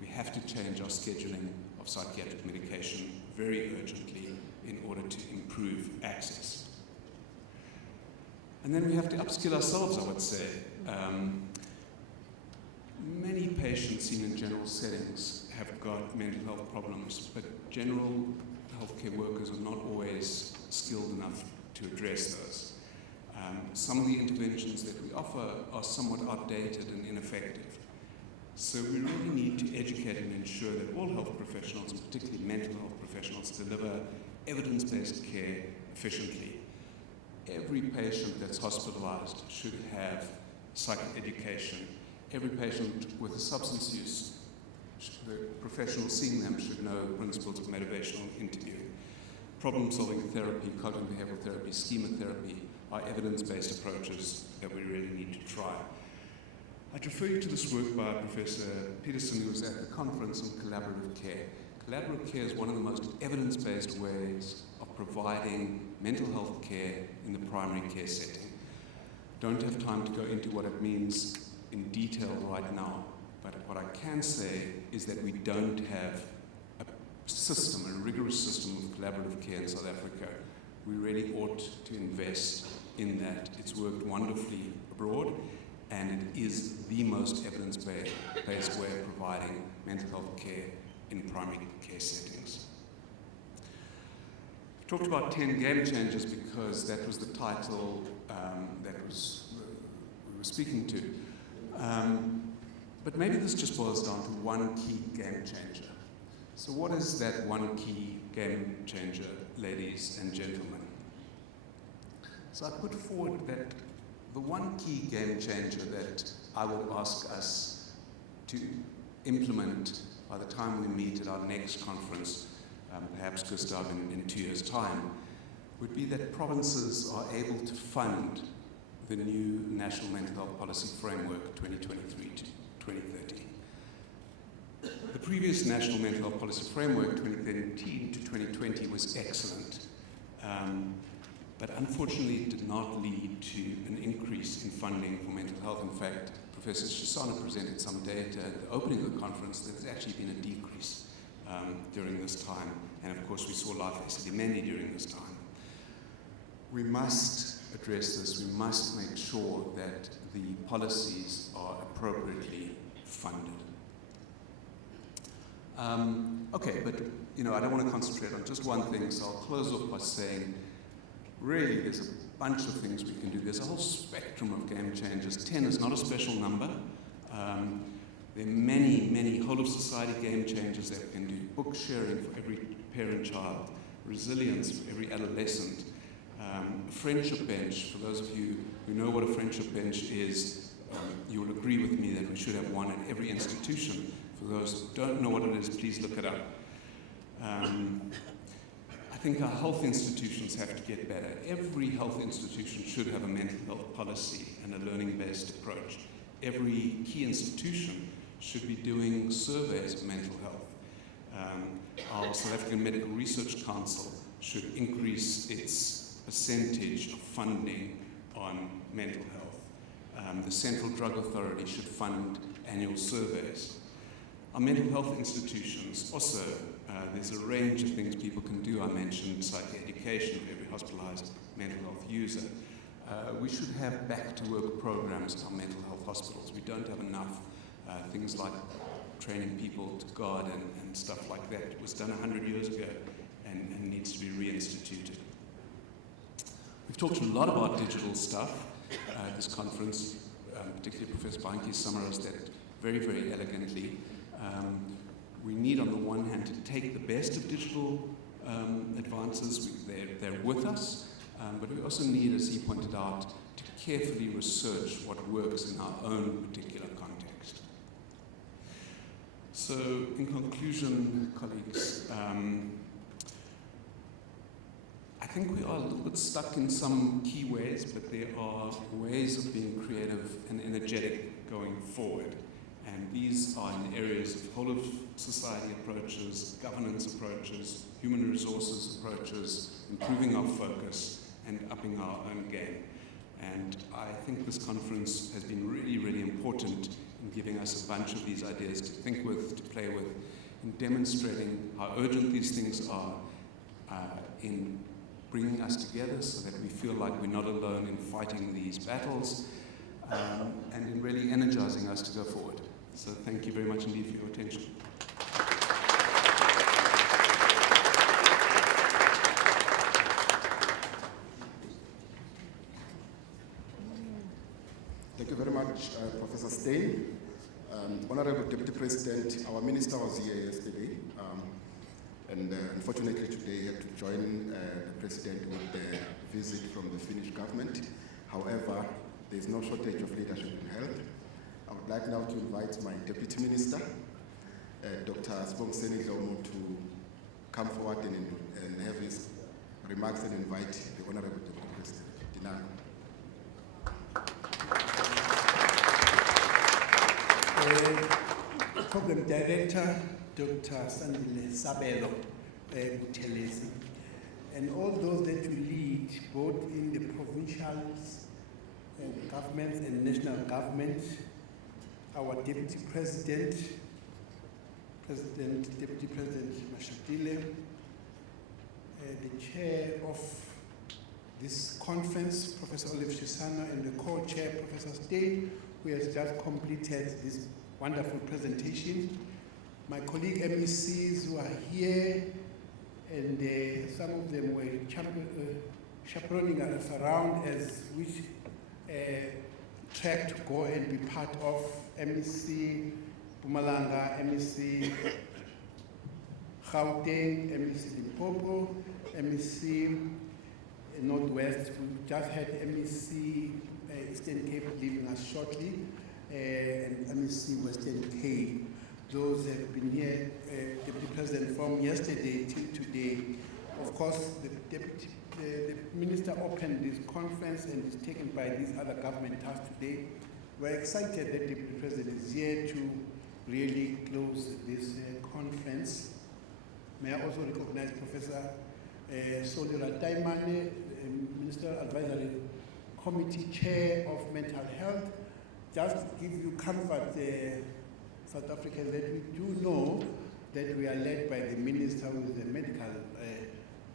We have to change our scheduling of psychiatric medication very urgently in order to improve access. And then we have to upskill ourselves, I would say. Many patients seen in general settings have got mental health problems, but general healthcare workers are not always skilled enough to address those. Some of the interventions that we offer are somewhat outdated and ineffective. So we really need to educate and ensure that all health professionals, particularly mental health professionals, deliver evidence-based care efficiently. Every patient that's hospitalized should have psychoeducation. Every patient with a substance use, the professional seeing them should know principles of motivational interviewing. Problem-solving therapy, cognitive behavioral therapy, schema therapy are evidence-based approaches that we really need to try. I'd refer you to this work by Professor Peterson, who was at the conference on collaborative care. Collaborative care is one of the most evidence-based ways of providing mental health care in the primary care setting. Don't have time to go into what it means in detail right now, but what I can say is that we don't have a system, a rigorous system of collaborative care in South Africa. We really ought to invest in that. It's worked wonderfully abroad, and it is the most evidence-based way of providing mental health care in primary care settings. I talked about 10 game changers because that was the title we were speaking to. But maybe this just boils down to one key game changer. So what is that one key game changer, ladies and gentlemen? So I put forward that the one key game changer that I would ask us to implement by the time we meet at our next conference, perhaps Gustav in 2 years' time, would be that provinces are able to fund the new National Mental Health Policy Framework 2023 to 2030. The previous National Mental Health Policy Framework 2013 to 2020 was excellent, but unfortunately it did not lead to an increase in funding for mental health. In fact, Professor Shisana presented some data at the opening of the conference that there's actually been a decrease during this time, and of course we saw Life Esidimeni during this time. We must address this. We must make sure that the policies are appropriately funded. Okay, but I don't want to concentrate on just one thing, so I'll close off by saying, really, there's a bunch of things we can do. There's a whole spectrum of game changers. 10 is not a special number. There are many, many whole-of-society game changers that we can do. Book sharing for every parent-child, resilience for every adolescent, friendship bench. For those of you who know what a friendship bench is, you will agree with me that we should have one at every institution. For those who don't know what it is, please look it up. I think our health institutions have to get better. Every health institution should have a mental health policy and a learning-based approach. Every key institution should be doing surveys of mental health. Our South African Medical Research Council should increase its percentage of funding on mental health. The Central Drug Authority should fund annual surveys. Our mental health institutions also, there's a range of things people can do. I mentioned psychoeducation for every hospitalized mental health user. We should have back-to-work programs in our mental health hospitals. We don't have enough. Things like training people to guard and stuff like that. It was done 100 years ago and needs to be reinstituted. We've talked a lot about digital stuff at this conference, particularly Professor Banki summarized that very, very elegantly. We need, on the one hand, to take the best of digital advances. They're with us, but we also need, as he pointed out, to carefully research what works in our own particular context. So, in conclusion, colleagues, I think we are a little bit stuck in some key ways, but there are ways of being creative and energetic going forward. And these are in areas of whole-of-society approaches, governance approaches, human resources approaches, improving our focus, and upping our own game. And I think this conference has been really, really important in giving us a bunch of these ideas to think with, to play with, in demonstrating how urgent these things are, in bringing us together so that we feel like we're not alone in fighting these battles, and in really energizing us to go forward. So thank you very much indeed for your attention. Thank you very much, Professor Steyn. Honorable Deputy President, our minister was here yesterday, and unfortunately today he had to join the President with the visit from the Finnish government. However, there is no shortage of leadership in health. I would like now to invite my Deputy Minister, Dr. Sibongiseni Dlomo, to come forward and have his remarks and invite the Honorable Deputy President. Dinano. Program Director, Dr. Sandile Sabelo Buthelezi, and all those that you lead, both in the provincial governments and national government, our Deputy President, Deputy President Mashatile, the Chair of this conference, Professor Olive Shisana, and the Co-Chair, Professor Steyn, who has just completed this wonderful presentation. My colleague MECs who are here, and some of them were chaperoning us around as which track to go and be part of. MEC Mpumalanga, MEC Gauteng, MEC Limpopo, MEC Northwest. We just had MEC Eastern Cape leaving us shortly, and MEC Western Cape. Those have been here, Deputy President, from yesterday till today. Of course, the Minister opened this conference and is taken by these other government tasks today. We're excited that the Deputy President is here to really close this conference. May I also recognize Professor Solira Taimane, Minister Advisory Committee Chair of Mental Health. Just to give you comfort, South Africans, that we do know that we are led by the Minister who is a medical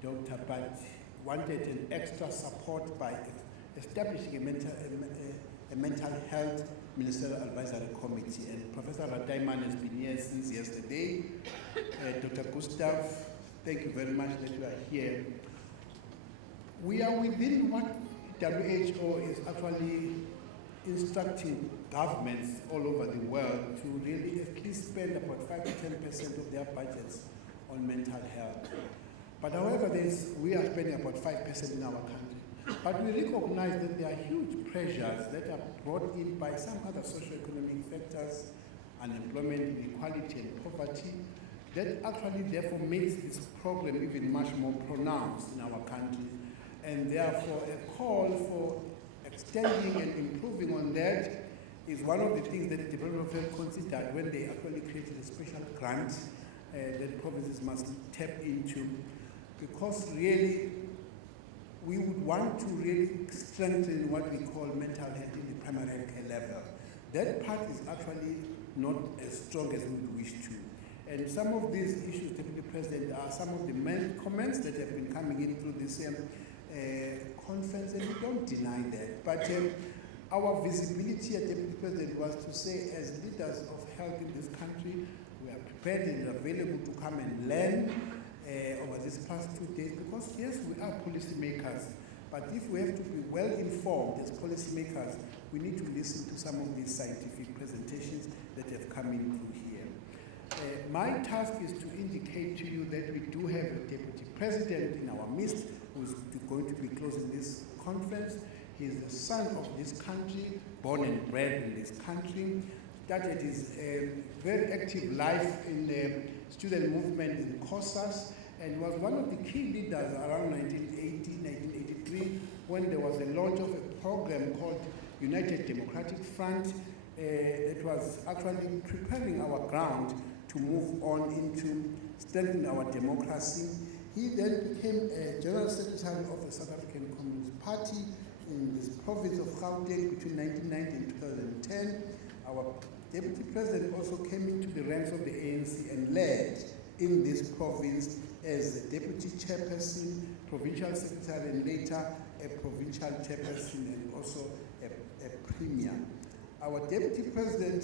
doctor, but wanted an extra support by establishing a mental health ministerial advisory committee. And Professor Rataiman has been here since yesterday. Dr. Gustav, thank you very much that you are here. We are within what WHO is actually instructing governments all over the world to really at least spend about 5 to 10% of their budgets on mental health. But however, we are spending about 5% in our country. But we recognize that there are huge pressures that are brought in by some other socioeconomic factors, unemployment, inequality, and poverty, that actually therefore makes this problem even much more pronounced in our country. And therefore, a call for extending and improving on that is one of the things that the Department of Health considered when they actually created a special grant that provinces must tap into, because really we would want to really strengthen what we call mental health in the primary health care level. That part is actually not as strong as we would wish to. And some of these issues, Deputy President, are some of the main comments that have been coming in through this conference, and we don't deny that. But our visibility at Deputy President was to say, as leaders of health in this country, we are prepared and available to come and learn over these past 2 days, because yes, we are policymakers, but if we have to be well informed as policymakers, we need to listen to some of these scientific presentations that have come in through here. My task is to indicate to you that we do have a Deputy President in our midst who is going to be closing this conference. He is the son of this country, born and bred in this country, started his very active life in the student movement in COSAS, and was one of the key leaders around 1980, 1983, when there was a launch of a program called United Democratic Front. It was actually preparing our ground to move on into strengthening our democracy. He then became a General Secretary of the South African Communist Party in this province of Gauteng between 1990 and 2010. Our Deputy President also came into the ranks of the ANC and led in this province as the Deputy Chairperson, Provincial Secretary, and later a Provincial Chairperson and also a Premier. Our Deputy President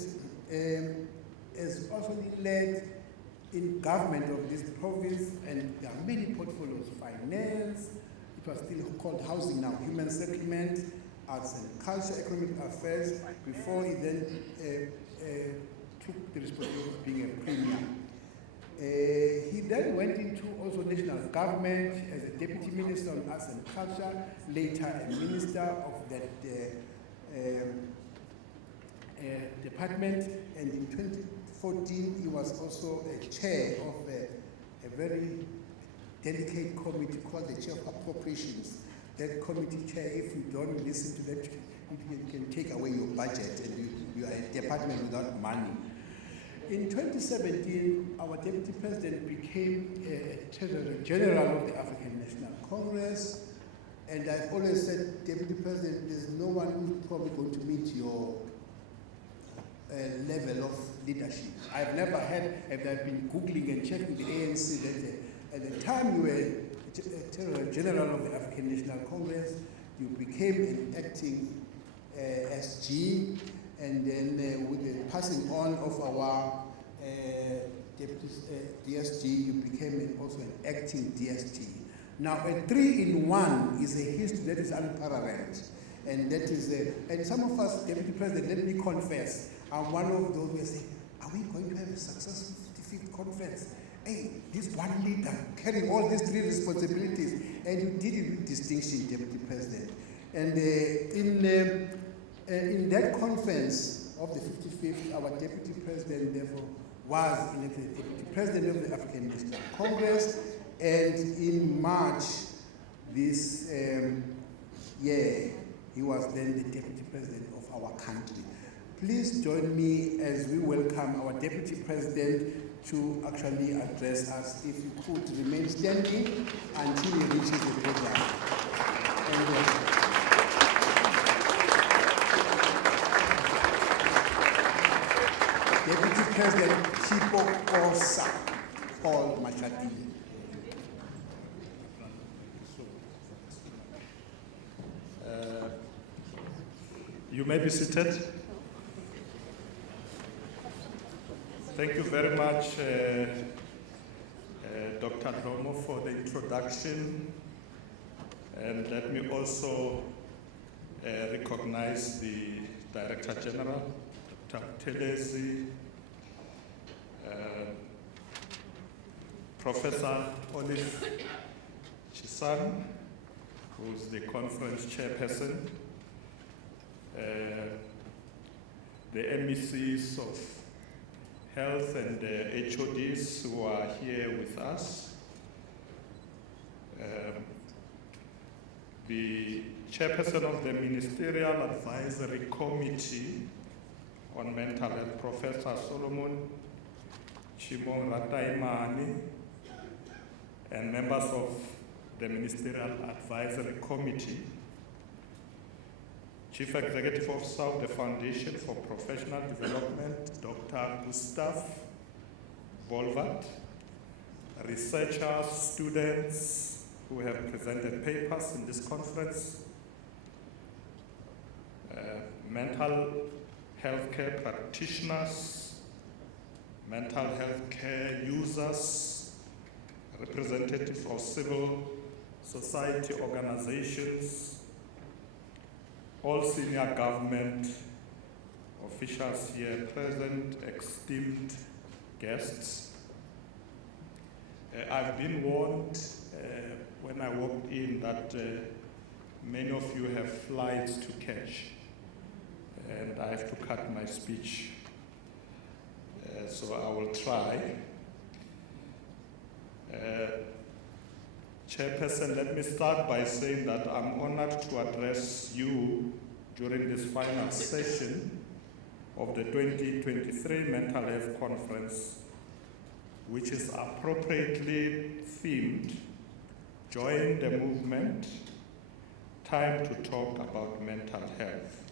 has also led in government of this province, and there are many portfolios: finance, it was still called housing, now human settlement, arts and culture, economic affairs, before he then took the responsibility of being a premier. He then went into also national government as a deputy minister on arts and culture, later a minister of that department, and in 2014 he was also a chair of a very delicate committee called the Chair of Appropriations. That committee chair, if you don't listen to that, it can take away your budget and you are a department without money. In 2017, our Deputy President became a Treasurer General of the African National Congress, and I've always said, Deputy President, there's no one who's probably going to meet your level of leadership. I've never had, I've been Googling and checking the ANC that at the time you were Treasurer General of the African National Congress, you became an acting SG, and then with the passing on of our deputy DSG, you became also an acting DSG. Now, a 3-in-1 is a history that is unparalleled, and that is and some of us, Deputy President, let me confess, I'm one of those who say, are we going to have a successful 55th conference? Hey, this one leader carrying all these 3 responsibilities, and you did it with distinction, Deputy President. And in that conference of the 55th, our Deputy President, therefore, was elected Deputy President of the African National Congress, and in March this year, he was then the Deputy President of our country. Please join me as we welcome our Deputy President to actually address us. If you could remain standing until he reaches the program. Deputy President Chipo Kosa Paul Machati. You may be seated. Thank you very much, Dr. Dlomo, for the introduction. And let me also recognize the Director General, Dr. Telezi, Professor Olive Chisang, who's the conference chairperson, the MECs of Health and HODs who are here with us, the chairperson of the Ministerial Advisory Committee on Mental Health, Professor Solomon Chimong Rataimani, and members of the Ministerial Advisory Committee, Chief Executive Officer of the Foundation for Professional Development, Dr. Gustav Volvat, researchers, students who have presented papers in this conference, mental health care practitioners, mental health care users, representatives of civil society organizations, all senior government officials here present, esteemed guests. I've been warned when I walked in that many of you have flights to catch, and I have to cut my speech. So I will try. Chairperson, let me start by saying that I'm honored to address you during this final session of the 2023 Mental Health Conference, which is appropriately themed, Join the Movement, Time to Talk About Mental Health.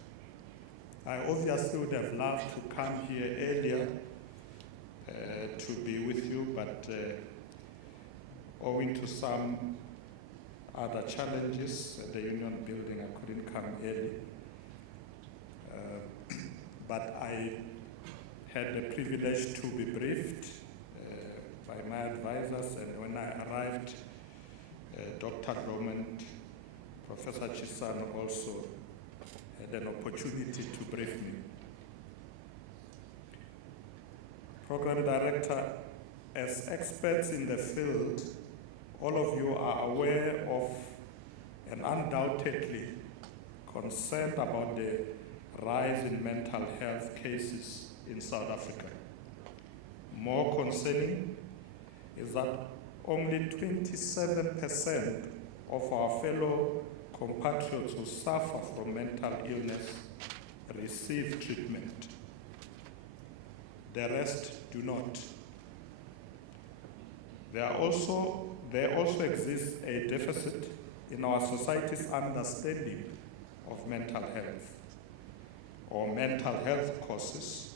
I obviously would have loved to come here earlier to be with you, but owing to some other challenges at the Union Building, I couldn't come early. But I had the privilege to be briefed by my advisors, and when I arrived, Dr. Roman, Professor Chisano also had an opportunity to brief me. Program Director, as experts in the field, all of you are aware of and undoubtedly concerned about the rise in mental health cases in South Africa. More concerning is that only 27% of our fellow compatriots who suffer from mental illness receive treatment. The rest do not. There also exists a deficit in our society's understanding of mental health or mental health causes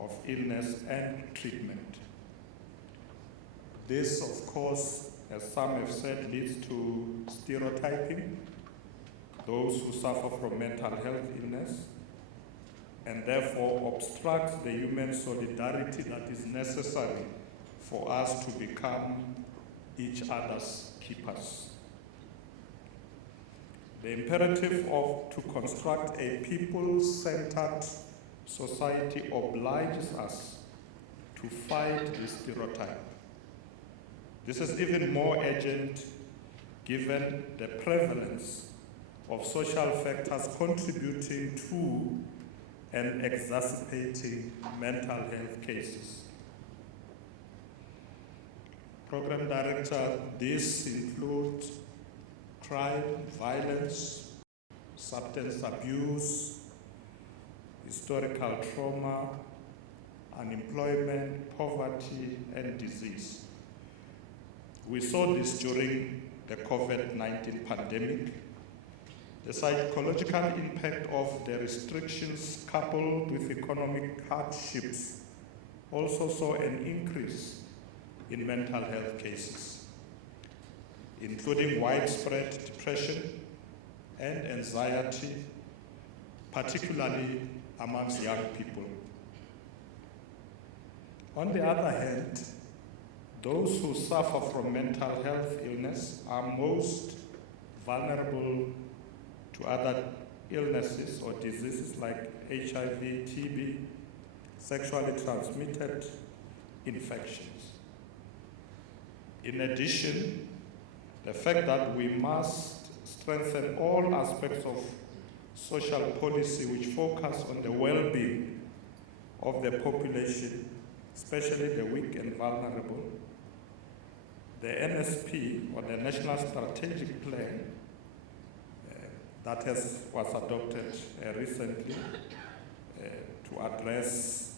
of illness and treatment. This, of course, as some have said, leads to stereotyping those who suffer from mental health illness, and therefore obstructs the human solidarity that is necessary for us to become each other's keepers. The imperative to construct a people-centered society obliges us to fight this stereotype. This is even more urgent given the prevalence of social factors contributing to and exacerbating mental health cases. Program Director, this includes crime, violence, substance abuse, historical trauma, unemployment, poverty, and disease. We saw this during the COVID-19 pandemic. The psychological impact of the restrictions coupled with economic hardships also saw an increase in mental health cases, including widespread depression and anxiety, particularly amongst young people. On the other hand, those who suffer from mental health illness are most vulnerable to other illnesses or diseases like HIV, TB, sexually transmitted infections. In addition, the fact that we must strengthen all aspects of social policy which focus on the well-being of the population, especially the weak and vulnerable. The NSP, or the National Strategic Plan, that was adopted recently to address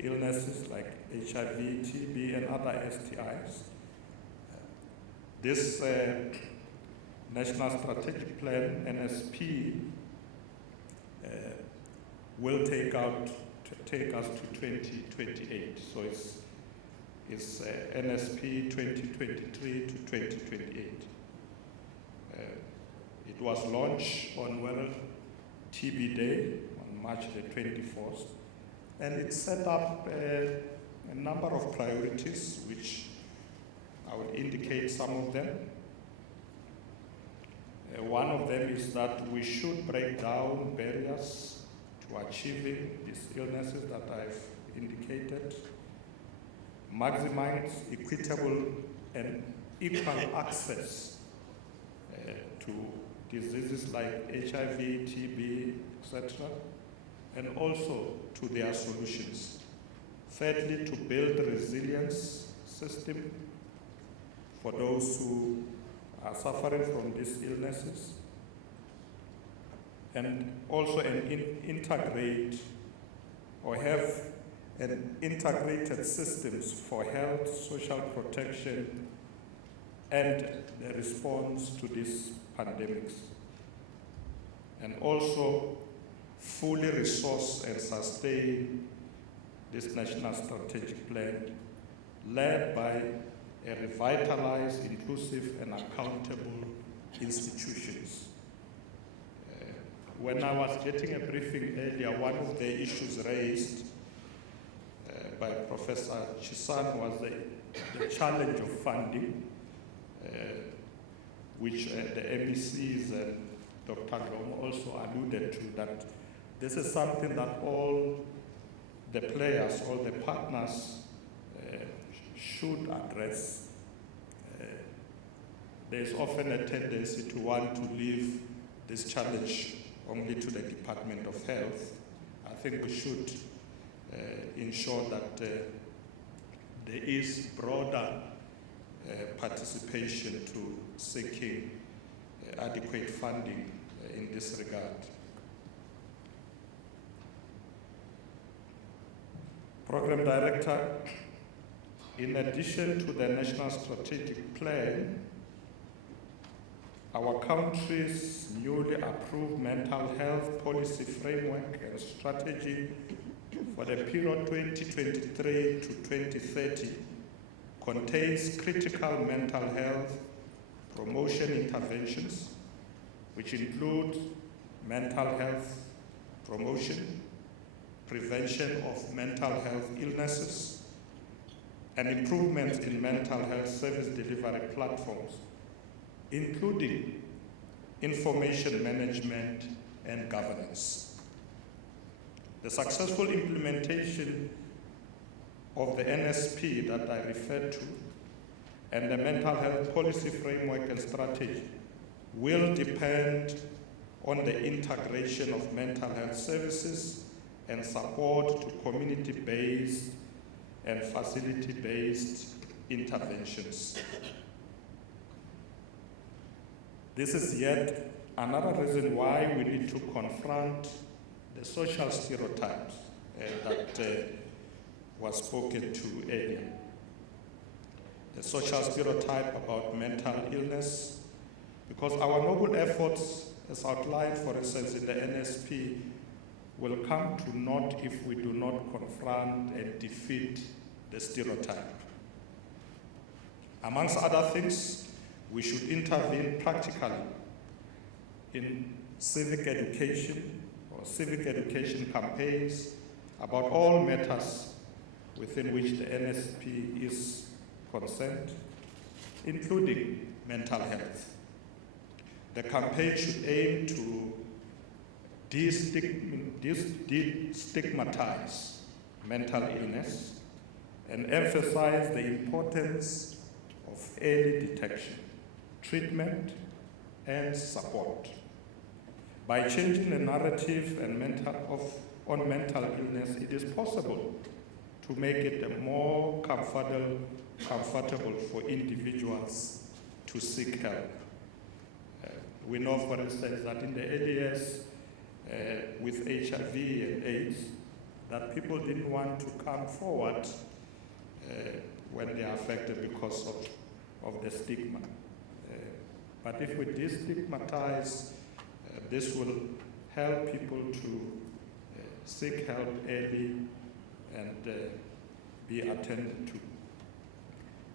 illnesses like HIV, TB, and other STIs. This National Strategic Plan, NSP, will take us to 2028. So it's NSP 2023 to 2028. It was launched on World TB Day on March the 24th, and it set up a number of priorities, which I will indicate some of them. One of them is that we should break down barriers to achieving these illnesses that I've indicated, maximize equitable and equal access to diseases like HIV, TB, etc., and also to their solutions. Thirdly, to build a resilience system for those who are suffering from these illnesses, and also integrate or have an integrated systems for health, social protection, and the response to these pandemics. And also, fully resource and sustain this national strategic plan, led by a revitalized, inclusive, and accountable institutions. When I was getting a briefing earlier, one of the issues raised by Professor Chisan was the challenge of funding, which the MECs and Dr. Dom also alluded to, that this is something that all the players, all the partners should address. There's often a tendency to want to leave this challenge only to the Department of Health. I think we should ensure that there is broader participation to seeking adequate funding in this regard. Program Director, in addition to the National Strategic Plan, our country's newly approved mental health policy framework and strategy for the period 2023 to 2030 contains critical mental health promotion interventions, which include mental health promotion, prevention of mental health illnesses, and improvements in mental health service delivery platforms, including information management and governance. The successful implementation of the NSP that I referred to and the mental health policy framework and strategy will depend on the integration of mental health services and support to community-based and facility-based interventions. This is yet another reason why we need to confront the social stereotypes that was spoken to earlier. The social stereotype about mental illness, because our noble efforts, as outlined, for instance, in the NSP, will come to naught if we do not confront and defeat the stereotype. Amongst other things, we should intervene practically in civic education or civic education campaigns about all matters within which the NSP is concerned, including mental health. The campaign should aim to destigmatize mental illness and emphasize the importance of early detection, treatment, and support. By changing the narrative on mental illness, it is possible to make it more comfortable for individuals to seek help. We know, for instance, that in the early years with HIV and AIDS, that people didn't want to come forward when they are affected because of the stigma. But if we destigmatize, this will help people to seek help early and be attended to.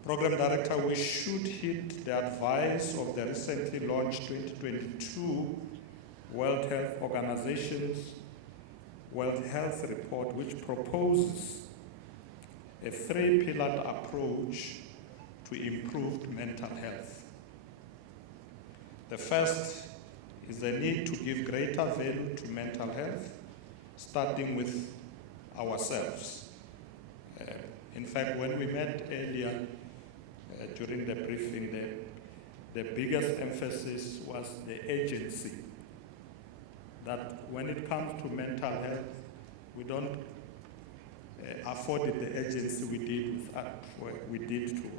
Program Director, we should heed the advice of the recently launched 2022 World Health Organization's World Health Report, which proposes a three-pillared approach to improved mental health. The first is the need to give greater value to mental health, starting with ourselves. In fact, when we met earlier during the briefing, the biggest emphasis was the agency. That when it comes to mental health, we don't afford it the agency we did to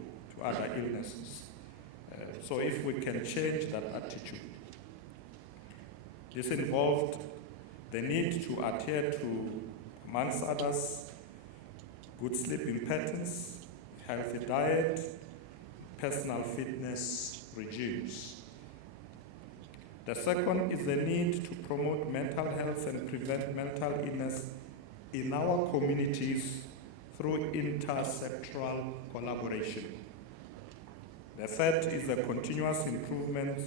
other illnesses. So if we can change that attitude. This involved the need to adhere to, amongst others, good sleeping patterns, healthy diet, personal fitness regimes. The second is the need to promote mental health and prevent mental illness in our communities through intersectoral collaboration. The third is the continuous improvement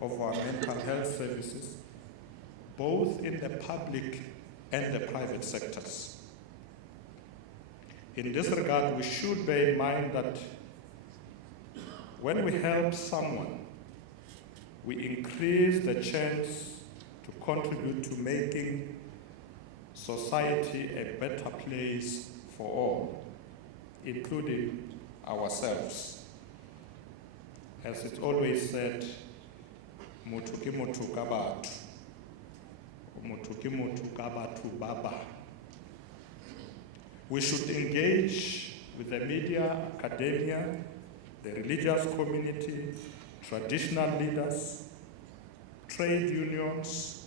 of our mental health services, both in the public and the private sectors. In this regard, we should bear in mind that when we help someone, we increase the chance to contribute to making society a better place for all, including ourselves. As it's always said, "Motho ke motho ka batho, motho ke motho ka batho ba bang." We should engage with the media, academia, the religious community, traditional leaders, trade unions,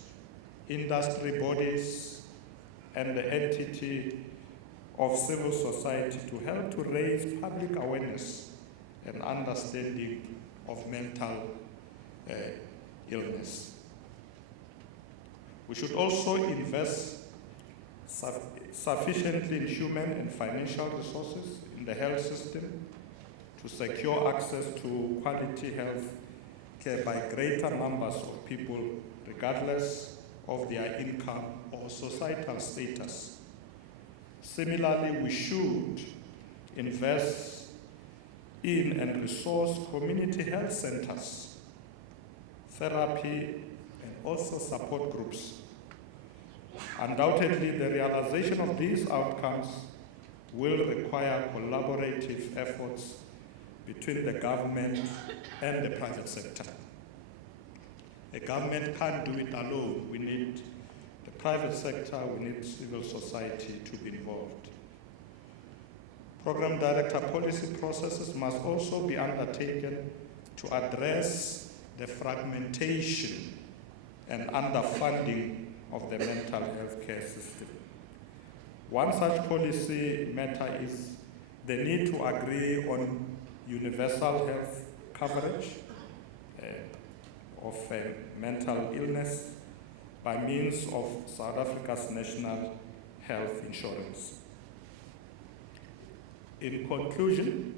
industry bodies, and the entity of civil society to help to raise public awareness and understanding of mental illness. We should also invest sufficiently in human and financial resources in the health system to secure access to quality health care by greater numbers of people, regardless of their income or societal status. Similarly, we should invest in and resource community health centers, therapy, and also support groups. Undoubtedly, the realization of these outcomes will require collaborative efforts between the government and the private sector. The government can't do it alone. We need the private sector, we need civil society to be involved. Program director policy processes must also be undertaken to address the fragmentation and underfunding of the mental health care system. One such policy matter is the need to agree on universal health coverage of mental illness by means of South Africa's national health insurance. In conclusion,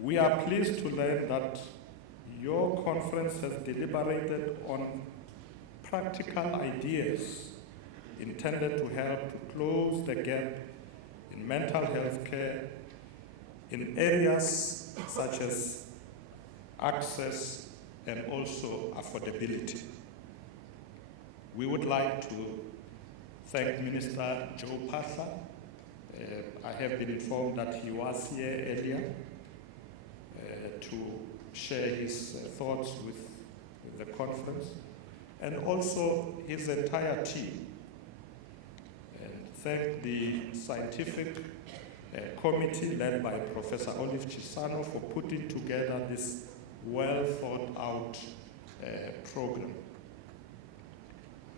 we are pleased to learn that your conference has deliberated on practical ideas intended to help to close the gap in mental health care in areas such as access and also affordability. We would like to thank Minister Joe Phaahla. I have been informed that he was here earlier to share his thoughts with the conference, and also his entire team. And thank the scientific committee led by Professor Olive Chisano for putting together this well thought out program.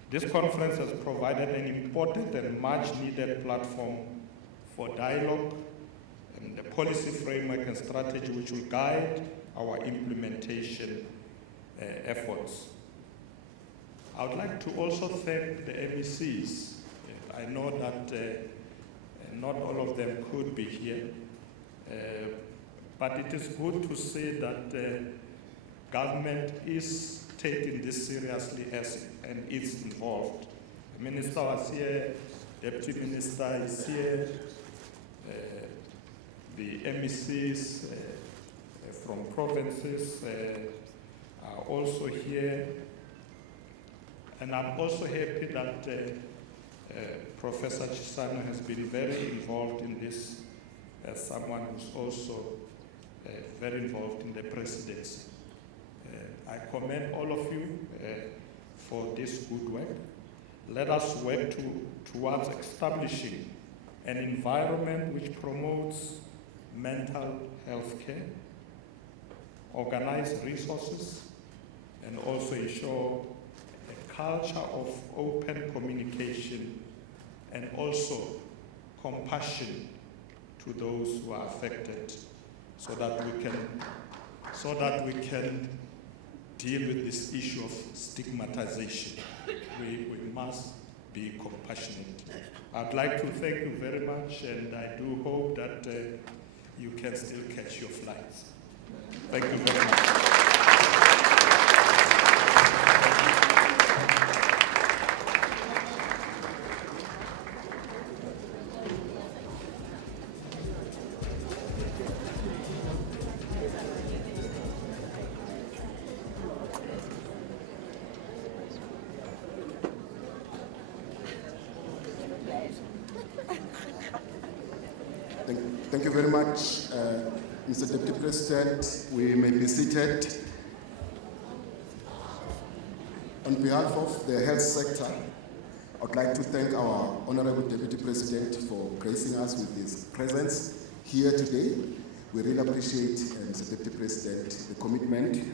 This conference has provided an important and much needed platform for dialogue and the policy framework and strategy which will guide our implementation efforts. I would like to also thank the MECs. I know that not all of them could be here, but it is good to see that government is taking this seriously and is involved. The Minister was here, Deputy Minister is here, the MECs from provinces are also here, and I'm also happy that Professor Chisano has been very involved in this as someone who's also very involved in the presidency. I commend all of you for this good work. Let us work towards establishing an environment which promotes mental health care, organize resources, and also ensure a culture of open communication and also compassion to those who are affected, so that we can deal with this issue of stigmatization. We must be compassionate. I'd like to thank you very much, and I do hope that you can still catch your flights. Thank you very much. Thank you very much, Mr. Deputy President. We may be seated. On behalf of the health sector, I would like to thank our Honorable Deputy President for gracing us with his presence here today. We really appreciate, Mr. Deputy President, the commitment,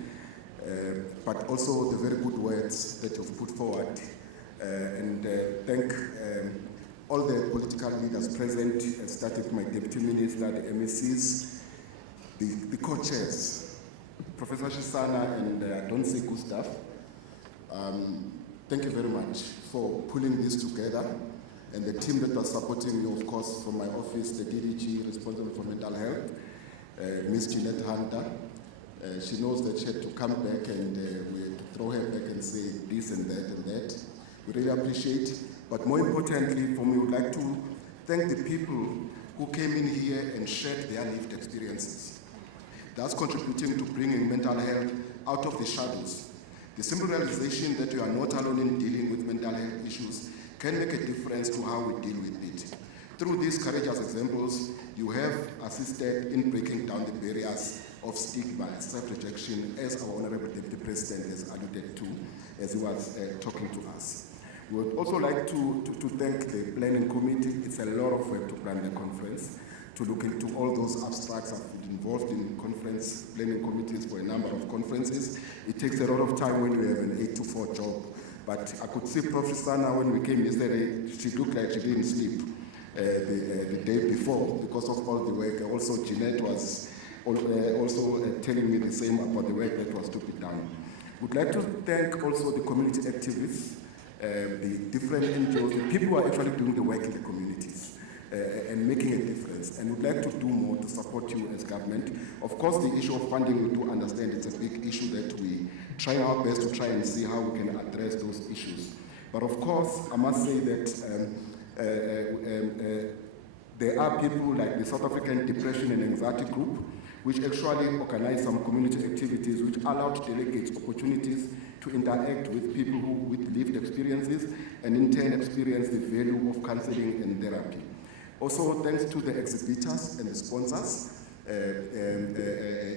but also the very good words that you've put forward. And thank all the political leaders present, starting with my Deputy Minister, the MECs, the co-chairs, Professor Shisana and Adonse Gustav. Thank you very much for pulling this together, and the team that was supporting me, of course, from my office, the DDG responsible for mental health, Ms. Jeanette Hunter. She knows that she had to come back and we had to throw her back and say this and that and that. We really appreciate. But more importantly, for me, we would like to thank the people who came in here and shared their lived experiences. That's contributing to bringing mental health out of the shadows. The simple realization that you are not alone in dealing with mental health issues can make a difference to how we deal with it. Through these courageous examples, you have assisted in breaking down the barriers of stigma and self-rejection, as our Honorable Deputy President has alluded to as he was talking to us. We would also like to thank the planning committee. It's a lot of work to plan the conference, to look into all those abstracts. I've been involved in conference planning committees for a number of conferences. It takes a lot of time when you have an 8 to 4 job. But I could see Professor Sana when we came yesterday, she looked like she didn't sleep the day before because of all the work. Also, Jeanette was also telling me the same about the work that was to be done. We'd like to thank also the community activists, the different NGOs, the people who are actually doing the work in the communities and making a difference. And we'd like to do more to support you as government. Of course, the issue of funding, we do understand it's a big issue that we try our best to try and see how we can address those issues. But of course, I must say that there are people like the South African Depression and Anxiety Group, which actually organize some community activities which allowed delegates opportunities to interact with people with lived experiences and in turn experience the value of counseling and therapy. Also, thanks to the exhibitors and the sponsors,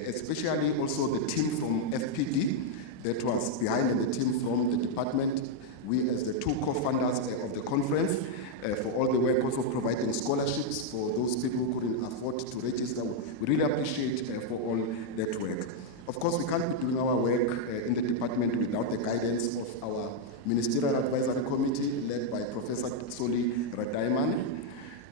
especially also the team from FPD that was behind, and the team from the department, we as the two co-founders of the conference, for all the work also providing scholarships for those people who couldn't afford to register. We really appreciate for all that work. Of course, we can't be doing our work in the department without the guidance of our Ministerial Advisory Committee led by Professor Soli Radaiman.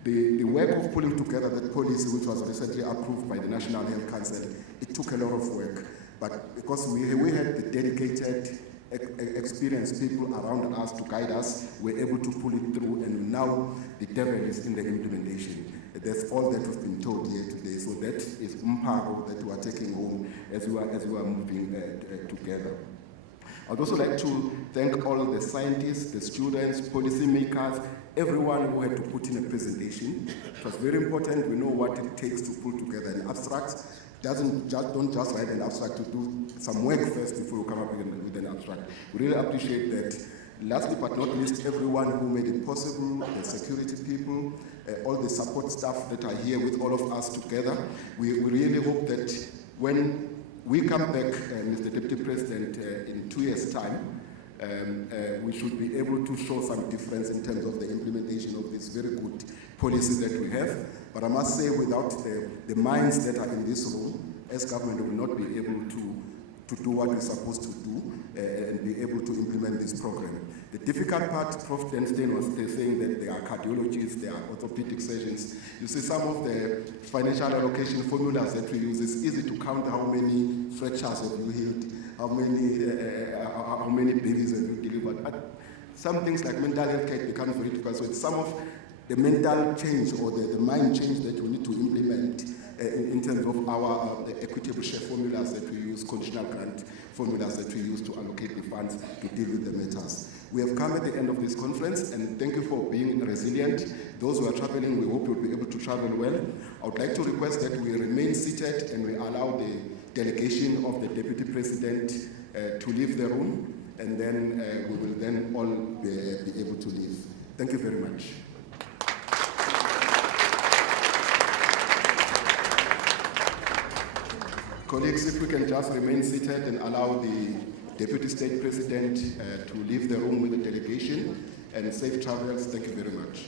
The work of pulling together that policy, which was recently approved by the National Health Council, it took a lot of work. But because we had the dedicated, experienced people around us to guide us, we're able to pull it through, and now the devil is in the implementation. That's all that we've been told here today. So that is Mparo that we are taking home as we are moving together. I'd also like to thank all the scientists, the students, policymakers, everyone who had to put in a presentation. It was very important. We know what it takes to pull together an abstract. Don't just write an abstract, to do some work first before you come up with an abstract. We really appreciate that. Lastly but not least, everyone who made it possible, the security people, all the support staff that are here with all of us together. We really hope that when we come back, Mr. Deputy President, in 2 years' time, we should be able to show some difference in terms of the implementation of this very good policy that we have. But I must say, without the minds that are in this room, as government, we will not be able to do what we're supposed to do and be able to implement this program. The difficult part, Prof. Denstein was saying that there are cardiologists, there are orthopedic surgeons. You see, some of the financial allocation formulas that we use, it's easy to count how many fractures have you healed, how many babies have you delivered. But some things like mental health care become very difficult. So it's some of the mental change or the mind change that we need to implement in terms of our the equitable share formulas that we use, conditional grant formulas that we use to allocate the funds to deal with the matters. We have come at the end of this conference, and thank you for being resilient. Those who are traveling, we hope you'll be able to travel well. I would like to request that we remain seated and we allow the delegation of the Deputy President to leave the room, and then we will then all be able to leave. Thank you very much. Colleagues, if we can just remain seated and allow the Deputy State President to leave the room with the delegation, and safe travels. Thank you very much.